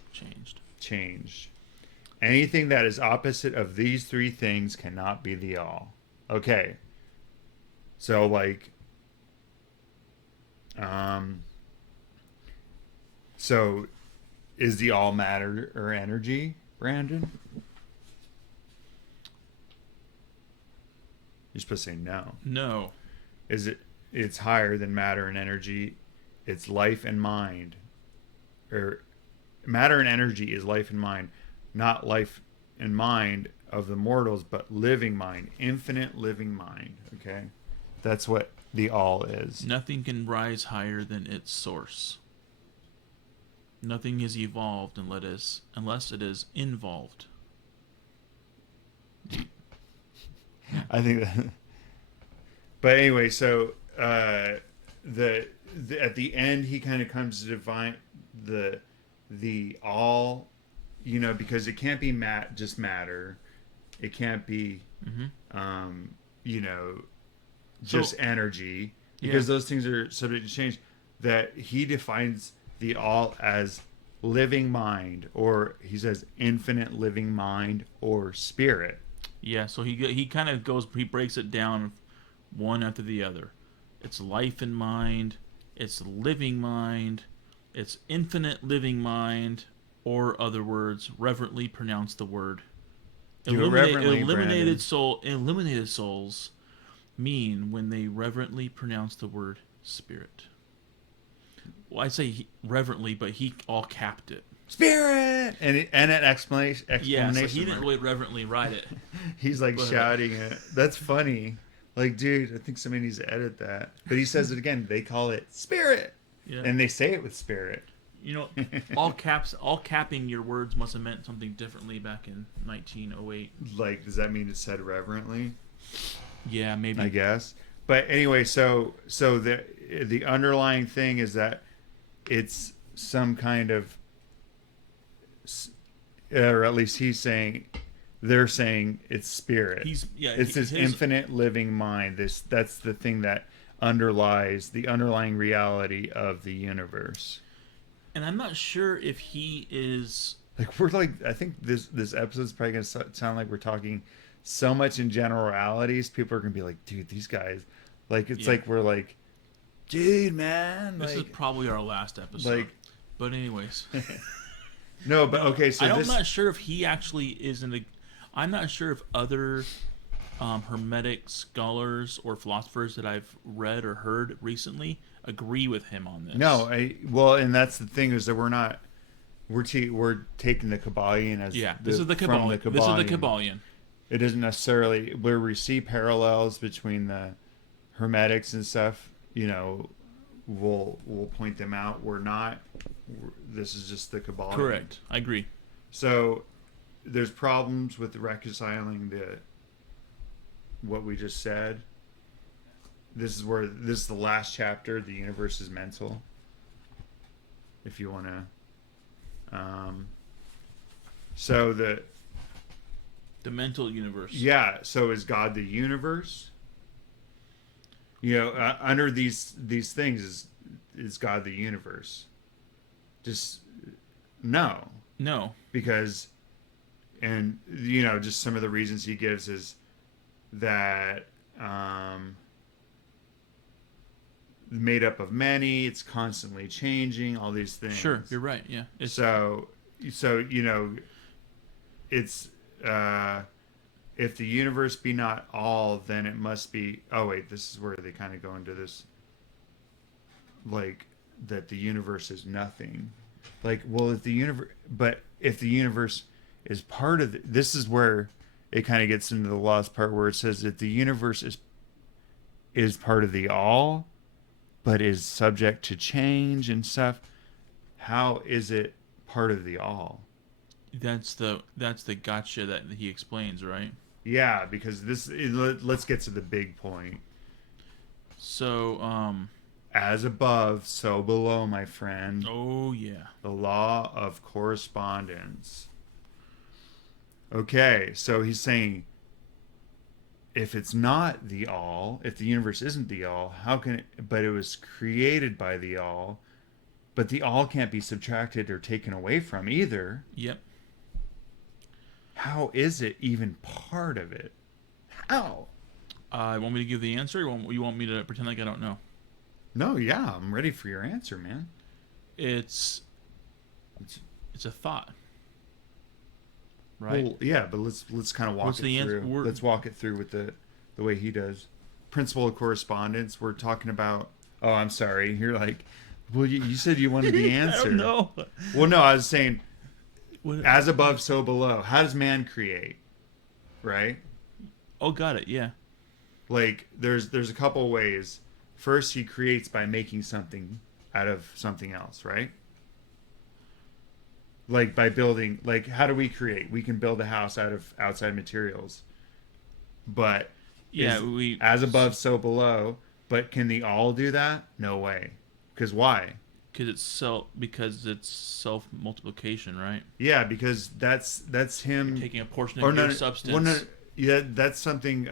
changed. Anything that is opposite of these three things cannot be the all. Okay. So like so is the all matter or energy, Brandon? You're supposed to say no. No. It's higher than matter and energy. It's life and mind. Or matter and energy is life and mind, not life and mind of the mortals, but living mind, infinite living mind. Okay? That's what the all is. Nothing can rise higher than its source. Nothing is evolved unless it is involved. I think that. But anyway, so the at the end he kind of comes to define the all, because it can't be just matter, it can't be just energy, because those things are subject to change. That he defines the all as living mind, or he says infinite living mind or spirit. Yeah, so he kind of he breaks it down one after the other. It's life and mind, it's living mind, it's infinite living mind, or other words, reverently pronounce the word. Illuminated souls mean when they reverently pronounce the word spirit. Well, I say reverently, but he all capped it. Spirit! And an exclamation. Yeah, so he didn't really reverently write it. He's like shouting it. That's funny. Like, dude, I think somebody needs to edit that. But he says it again. They call it spirit. Yeah. And they say it with spirit. All capping your words must have meant something differently back in 1908. Like, does that mean it's said reverently? Yeah, maybe. I guess. But anyway, so the underlying thing is that it's some kind of, or at least they're saying it's spirit. It's this infinite living mind. That's the thing that underlies the underlying reality of the universe. And I'm not sure if he is I think this episode's probably gonna sound like we're talking so much in generalities. People are gonna be like, dude, these guys, like, it's like we're like, dude, man, this is probably our last episode. But anyways. No, but okay, so I'm not sure if he actually is I'm not sure if other Hermetic scholars or philosophers that I've read or heard recently agree with him on this. No, and that's the thing, is that we're taking the Kybalion as this is the Kybalion. This is the Kybalion. It isn't necessarily where we see parallels between the Hermetics and stuff. We'll point them out. We're not. This is just the Kybalion. Correct. I agree. So there's problems with reconciling what we just said. This is the last chapter. The universe is mental. If you want to. So the mental universe. Yeah. So is God the universe? Under these things is God the universe? Just no. No. Because and just some of the reasons he gives is that made up of many, it's constantly changing, all these things. Sure, you're right. Yeah. So it's if the universe be not all, then it must be. Oh wait, this is where they kind of go into this, like that the universe is nothing. Like, well, if the universe is part of this is where it kind of gets into the lost part where it says that the universe is part of the all, but is subject to change and stuff. How is it part of the all? That's the gotcha that he explains, right? Yeah, because let's get to the big point. So, as above, so below, my friend. Oh yeah. The law of correspondence. Okay, so he's saying if it's not the all, if the universe isn't the all, how can it, but it was created by the all, but the all can't be subtracted or taken away from either. Yep. How is it even part of it? How? You want me to give the answer? Or you want me to pretend like I don't know? No, yeah, I'm ready for your answer, man. It's a thought. Right. Well, yeah, but let's kind of walk it through. Let's walk it through with the way he does. Principle of correspondence. We're talking about. Oh, I'm sorry. You're like, well, you said you wanted the answer. I don't know. Well, no, I was saying, What? as above, so below. How does man create? Right. Oh, got it. Yeah. Like there's a couple ways. First, he creates by making something out of something else, right? Like by building, like how do we create? We can build a house out of outside materials. But yeah, as above, so below. But can the all do that? No way. Because why? Because it's self multiplication, right? Yeah, because that's him. You're taking a portion of your substance. Well, no, yeah, that's something.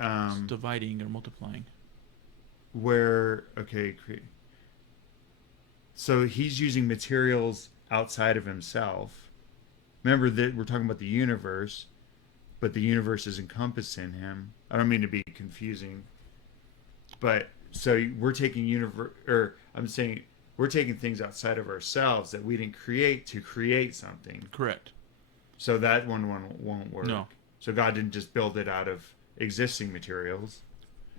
Dividing or multiplying. So he's using materials outside of himself. Remember that we're talking about the universe, but the universe is encompassing him. I don't mean to be confusing, but so we're taking we're taking things outside of ourselves that we didn't create to create something. Correct. So that one won't work. No. So God didn't just build it out of existing materials.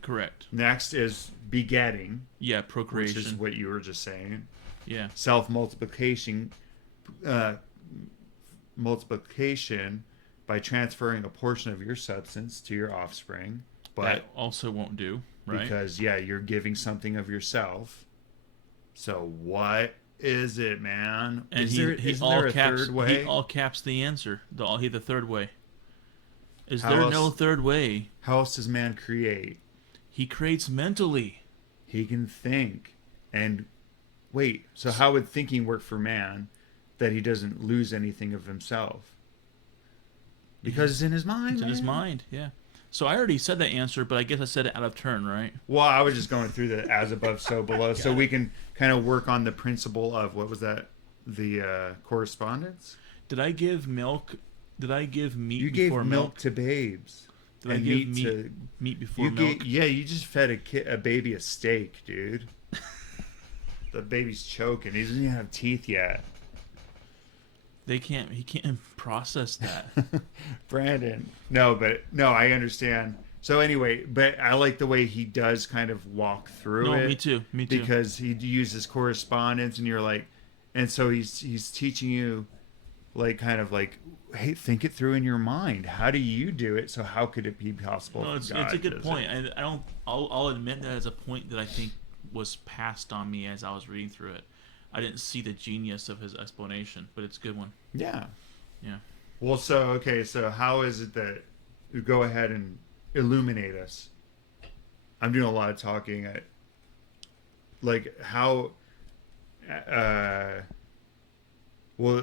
Correct. Next is begetting. Yeah, procreation. Which is what you were just saying. Yeah. Self-multiplication. Multiplication by transferring a portion of your substance to your offspring. But that also won't do, right? Because, yeah, you're giving something of yourself. So what is it, man? And isn't there a third way? He all caps the answer. The third way. Is there no third way? How else does man create? He creates mentally. He can think. And wait, so how would thinking work for man that he doesn't lose anything of himself? Because it's in his mind. It's in his mind, yeah. So I already said that answer, but I guess I said it out of turn, right? Well, I was just going through the as above, so below, so we can kind of work on the principle of, what was that? The correspondence? Did I give milk? Did I give meat you before gave milk to babes. Did I give meat before milk? Yeah, you just fed a baby a steak, dude. The baby's choking. He doesn't even have teeth yet. He can't process that. Brandon. No, I understand. So anyway, but I like the way he does kind of walk through it. Me too. Because he uses correspondence, and you're like, and so he's teaching you, like, kind of like, hey, think it through in your mind. How do you do it? So how could it be possible? No, it's a good point. I'll admit that as a point that I think was passed on me as I was reading through it. I didn't see the genius of his explanation, but it's a good one. Yeah. Yeah. Well, so how is it that you go ahead and illuminate us? I'm doing a lot of talking.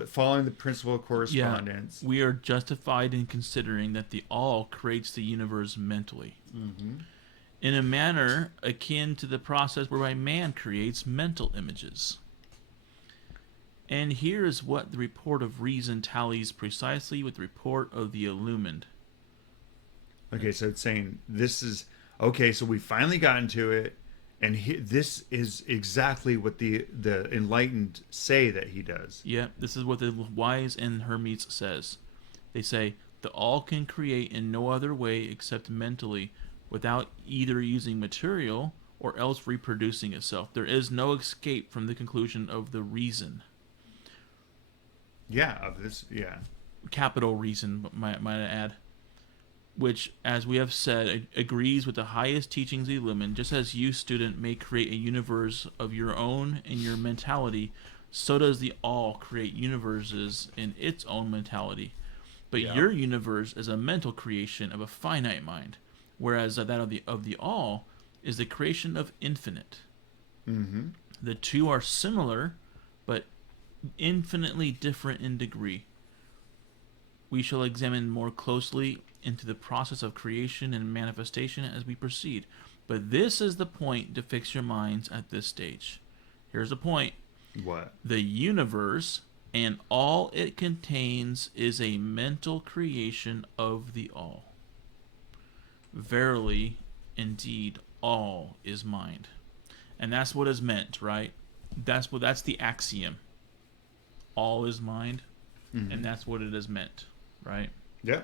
Following the principle of correspondence. Yeah, we are justified in considering that the all creates the universe mentally. Mm-hmm. In a manner akin to the process whereby man creates mental images. And here is what the report of reason tallies precisely with the report of the illumined. Okay, so it's saying this is okay. So we finally got into it, and this is exactly what the enlightened say that he does. Yeah, this is what the wise and Hermes says. They say the all can create in no other way except mentally, without either using material or else reproducing itself. There is no escape from the conclusion of the reason. Yeah, of this. Yeah, Capital reason, might I add. Which, as we have said, agrees with the highest teachings of the Illumined. Just as you, student, may create a universe of your own in your mentality, so does the All create universes in its own mentality. But yeah, your universe is a mental creation of a finite mind, whereas that of the All is the creation of infinite. mm-hmm. The two are similar, but infinitely different in degree. We shall examine more closely into the process of creation and manifestation as we proceed. But this is the point to fix your minds at this stage. Here's the point. What? The universe and all it contains is a mental creation of the all. Verily, indeed, all is mind. And that's what is meant, right? That's the axiom. All is mind, Mm-hmm. and that's what it is meant, right? Yeah.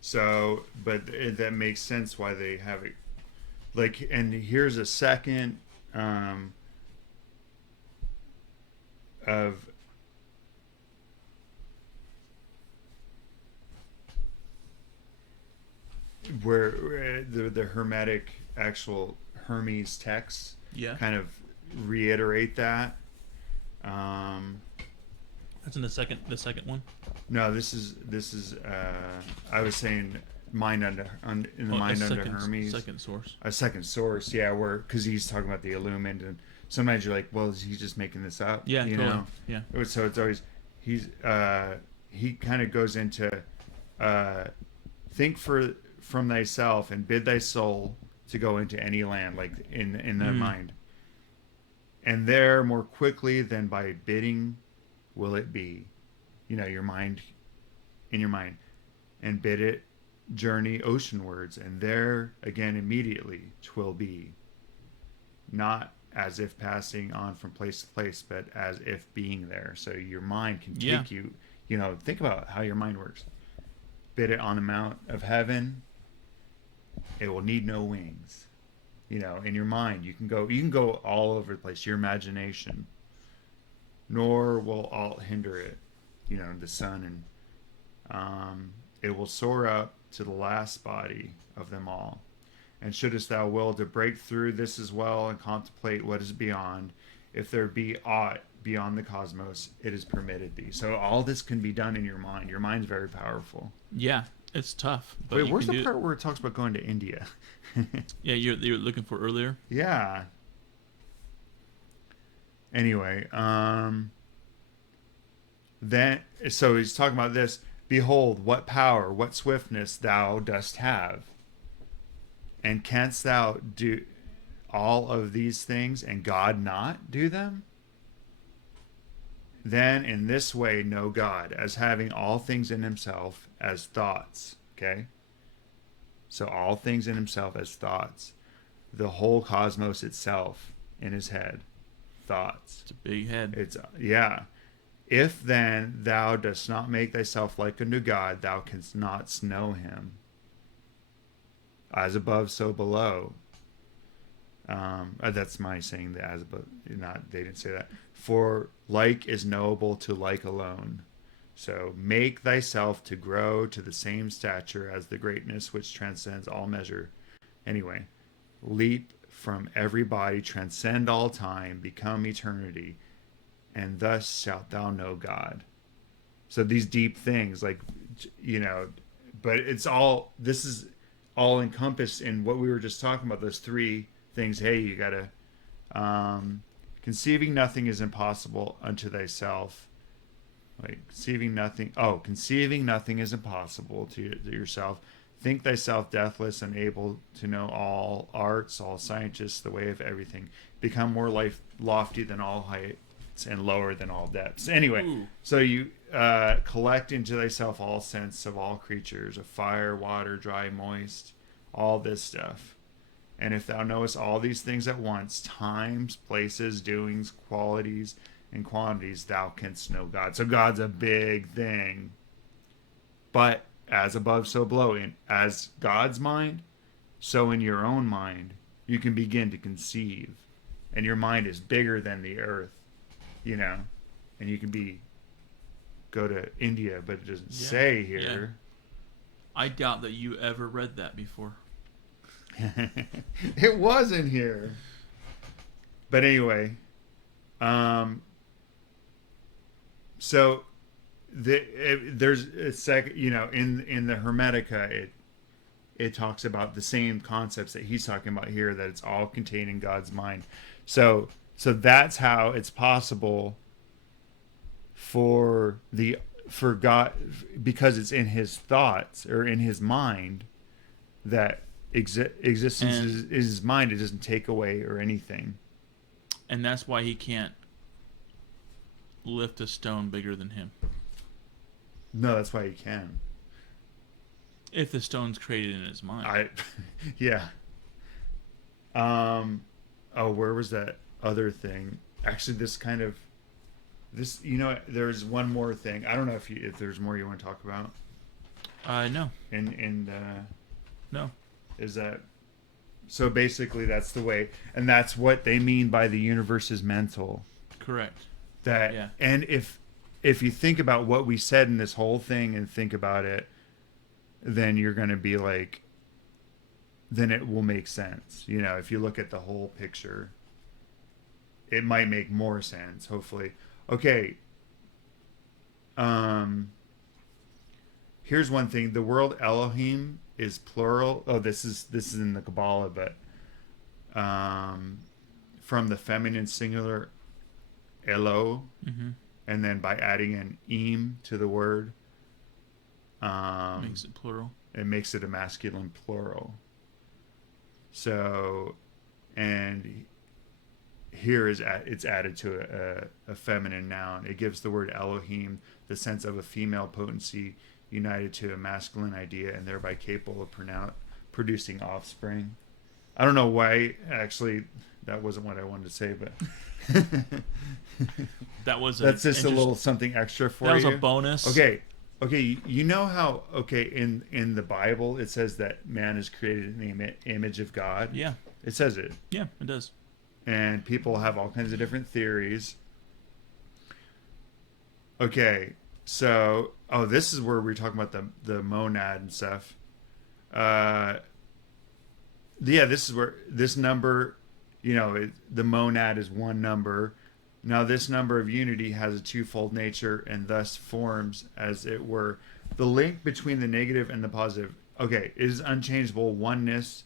So, but that makes sense why they have it. Like, and here's a second of where the Hermetic actual Hermes texts Yeah. kind of reiterate that. That's in the second one. No, this is I was saying mind in the mind under Hermes. Second source. A second source, yeah, where because he's talking about the illumined, and sometimes you're like, well, is he just making this up? Yeah, you totally. know. Yeah. So it's always he kind of goes into think from thyself and bid thy soul to go into any land, like in the mind, and there more quickly than by bidding will it be. You know, your mind, in your mind, and bid it journey oceanwards, and there again immediately 'twill be. Not as if passing on from place to place, but as if being there. So your mind can take you. You know, think about how your mind works. Bid it on the mount of heaven. It will need no wings. You know, in your mind, you can go all over the place. Your imagination, nor will aught hinder it. You know, the sun, and it will soar up to the last body of them all. And shouldest thou will to break through this as well and contemplate what is beyond, if there be aught beyond the cosmos, it is permitted thee. So all this can be done in your mind. Your mind's very powerful. Yeah, it's tough. But Wait, where's the part where it talks about going to India? Yeah, you're looking for earlier. Yeah. Anyway, then so he's talking about this. Behold, what power, what swiftness thou dost have, and canst thou do all of these things, and God not do them? Then in this way know God as having all things in himself as thoughts. Okay? So all things in himself as thoughts. The whole cosmos itself in his head. Thoughts. It's a big head. It's yeah. If then thou dost not make thyself like unto God, thou canst not know him. As above, so below. That's my saying the as above. Not they didn't say that. For like is knowable to like alone. So make thyself to grow to the same stature as the greatness which transcends all measure. Anyway, leap from every body, transcend all time, become eternity, and thus shalt thou know God. So these deep things, like, you know, but it's all, this is all encompassed in what we were just talking about, those three things. Hey, you gotta, conceiving nothing is impossible unto thyself. Like conceiving nothing is impossible to yourself. Think thyself deathless and able to know all arts, all scientists, the way of everything. Become more lofty than all height, heights and lower than all depths. Anyway, Ooh. so you collect into thyself all sense of all creatures, of fire, water, dry, moist, all this stuff. And if thou knowest all these things at once, times, places, doings, qualities, and quantities, thou canst know God. So God's a big thing. But as above, so below. In as God's mind, so in your own mind, you can begin to conceive. And your mind is bigger than the earth, you know. And you can go to India, but it doesn't say here. I doubt that you ever read that before. It wasn't here. But anyway, so there's a second, you know, in the Hermetica, it talks about the same concepts that he's talking about here, that it's all contained in God's mind. So that's how it's possible for God, because it's in his thoughts or in his mind, that existence is his mind. It doesn't take away or anything. And that's why he can't lift a stone bigger than him. No, that's why he can. If the stone's created in his mind. Yeah. Oh, where was that other thing? Actually, you know, there's one more thing. I don't know if there's more you want to talk about. No. No. Is that so? Basically, that's the way, and that's what they mean by the universe is mental. Correct. And if you think about what we said in this whole thing and think about it, then you're going to be like, then it will make sense. You know, if you look at the whole picture, it might make more sense, hopefully. Okay. Here's one thing. The word Elohim is plural. Oh, this is in the Kabbalah, but from the feminine singular Elo, and then by adding an im to the word, makes it plural. It makes it a masculine plural. So, and here it's added to a feminine noun. It gives the word Elohim the sense of a female potency united to a masculine idea and thereby capable of producing offspring. I don't know why, actually, that wasn't what I wanted to say, but that's just a little something extra for you. That was a bonus. Okay, you know how, in the Bible it says that man is created in the image of God? Yeah. It says it. Yeah, it does. And people have all kinds of different theories. Okay, so, this is where we're talking about the monad and stuff. This is where this number, you know, the monad is one number. Now, this number of unity has a twofold nature and thus forms, as it were, the link between the negative and the positive. Okay, it is unchangeable oneness.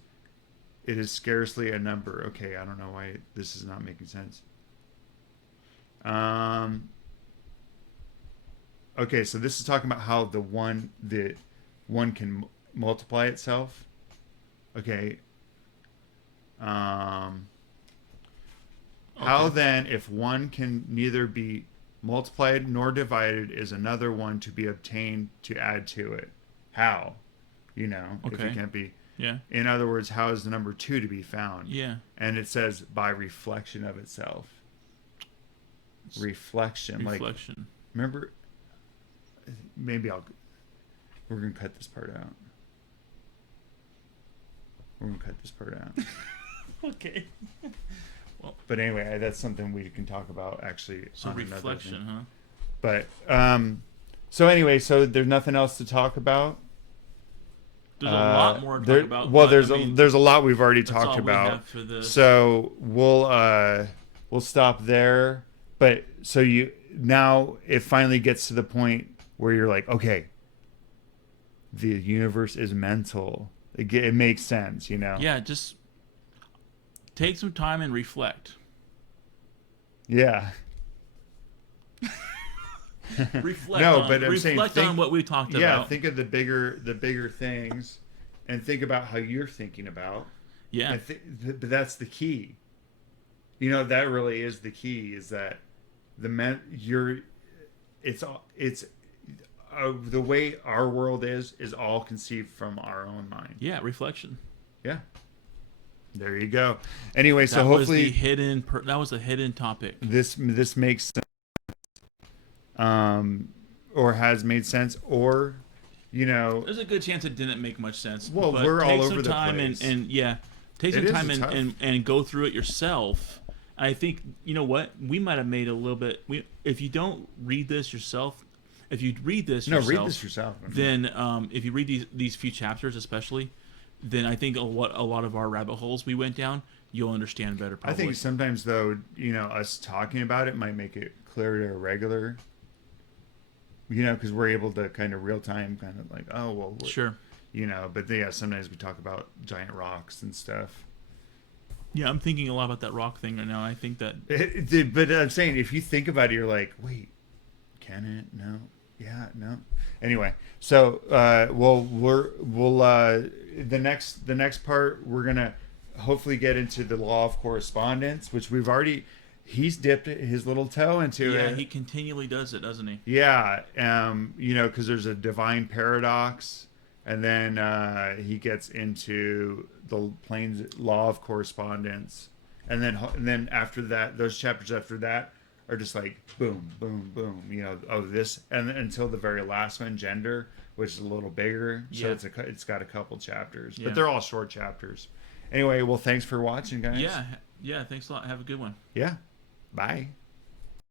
It is scarcely a number. Okay, I don't know why this is not making sense. Okay, so this is talking about how the one can multiply itself. Okay. How then, if one can neither be multiplied nor divided, is another one to be obtained to add to it? How? You know, if it can't be. Yeah. In other words, how is the number 2 to be found? Yeah. And it says by reflection of itself. Reflection. Like, remember, maybe we're going to cut this part out. Okay. Well, but anyway, that's something we can talk about actually. So reflection, huh? But so anyway, so there's nothing else to talk about. There's a lot more to talk about. Well, there's a lot we've already talked about. So we'll stop there. But so now it finally gets to the point where you're like, okay, the universe is mental. It makes sense, you know. Yeah, just take some time and reflect. Yeah. Reflect on what we talked about. Yeah, think of the bigger things, and think about how you're thinking about. Yeah. But that's the key. You know, that really is the key. Is that you're it's the way our world is all conceived from our own mind. Yeah, reflection. Yeah. There you go. Anyway, so That was hopefully the hidden. That was a hidden topic. this makes sense, or has made sense, or There's a good chance it didn't make much sense. Well, but we're all take over some the time place. and yeah, take some It is time tough. and go through it yourself. I think you know what we might have made a little bit. If you don't read this yourself, if you read this No, yourself, read this yourself. then if you read these few chapters especially, then I think a lot of our rabbit holes we went down, you'll understand better. Probably. I think sometimes though, us talking about it might make it clear to a regular. Because we're able to kind of real time, kind of like, oh well, sure. But yeah, sometimes we talk about giant rocks and stuff. Yeah, I'm thinking a lot about that rock thing right now. I think that. But I'm saying, if you think about it, you're like, wait, can it? No. Yeah, no. Anyway, so the next part we're gonna hopefully get into the law of correspondence, which he's dipped his little toe into it. Yeah, he continually does it, doesn't he? Yeah, because there's a divine paradox, and then he gets into the plain law of correspondence, and then after that, those chapters after that are just like boom, boom, boom. This, and until the very last one, gender, which is a little bigger. So Yeah. it's got a couple chapters, Yeah. but they're all short chapters. Anyway, well, thanks for watching, guys. Yeah. Thanks a lot. Have a good one. Yeah. Bye.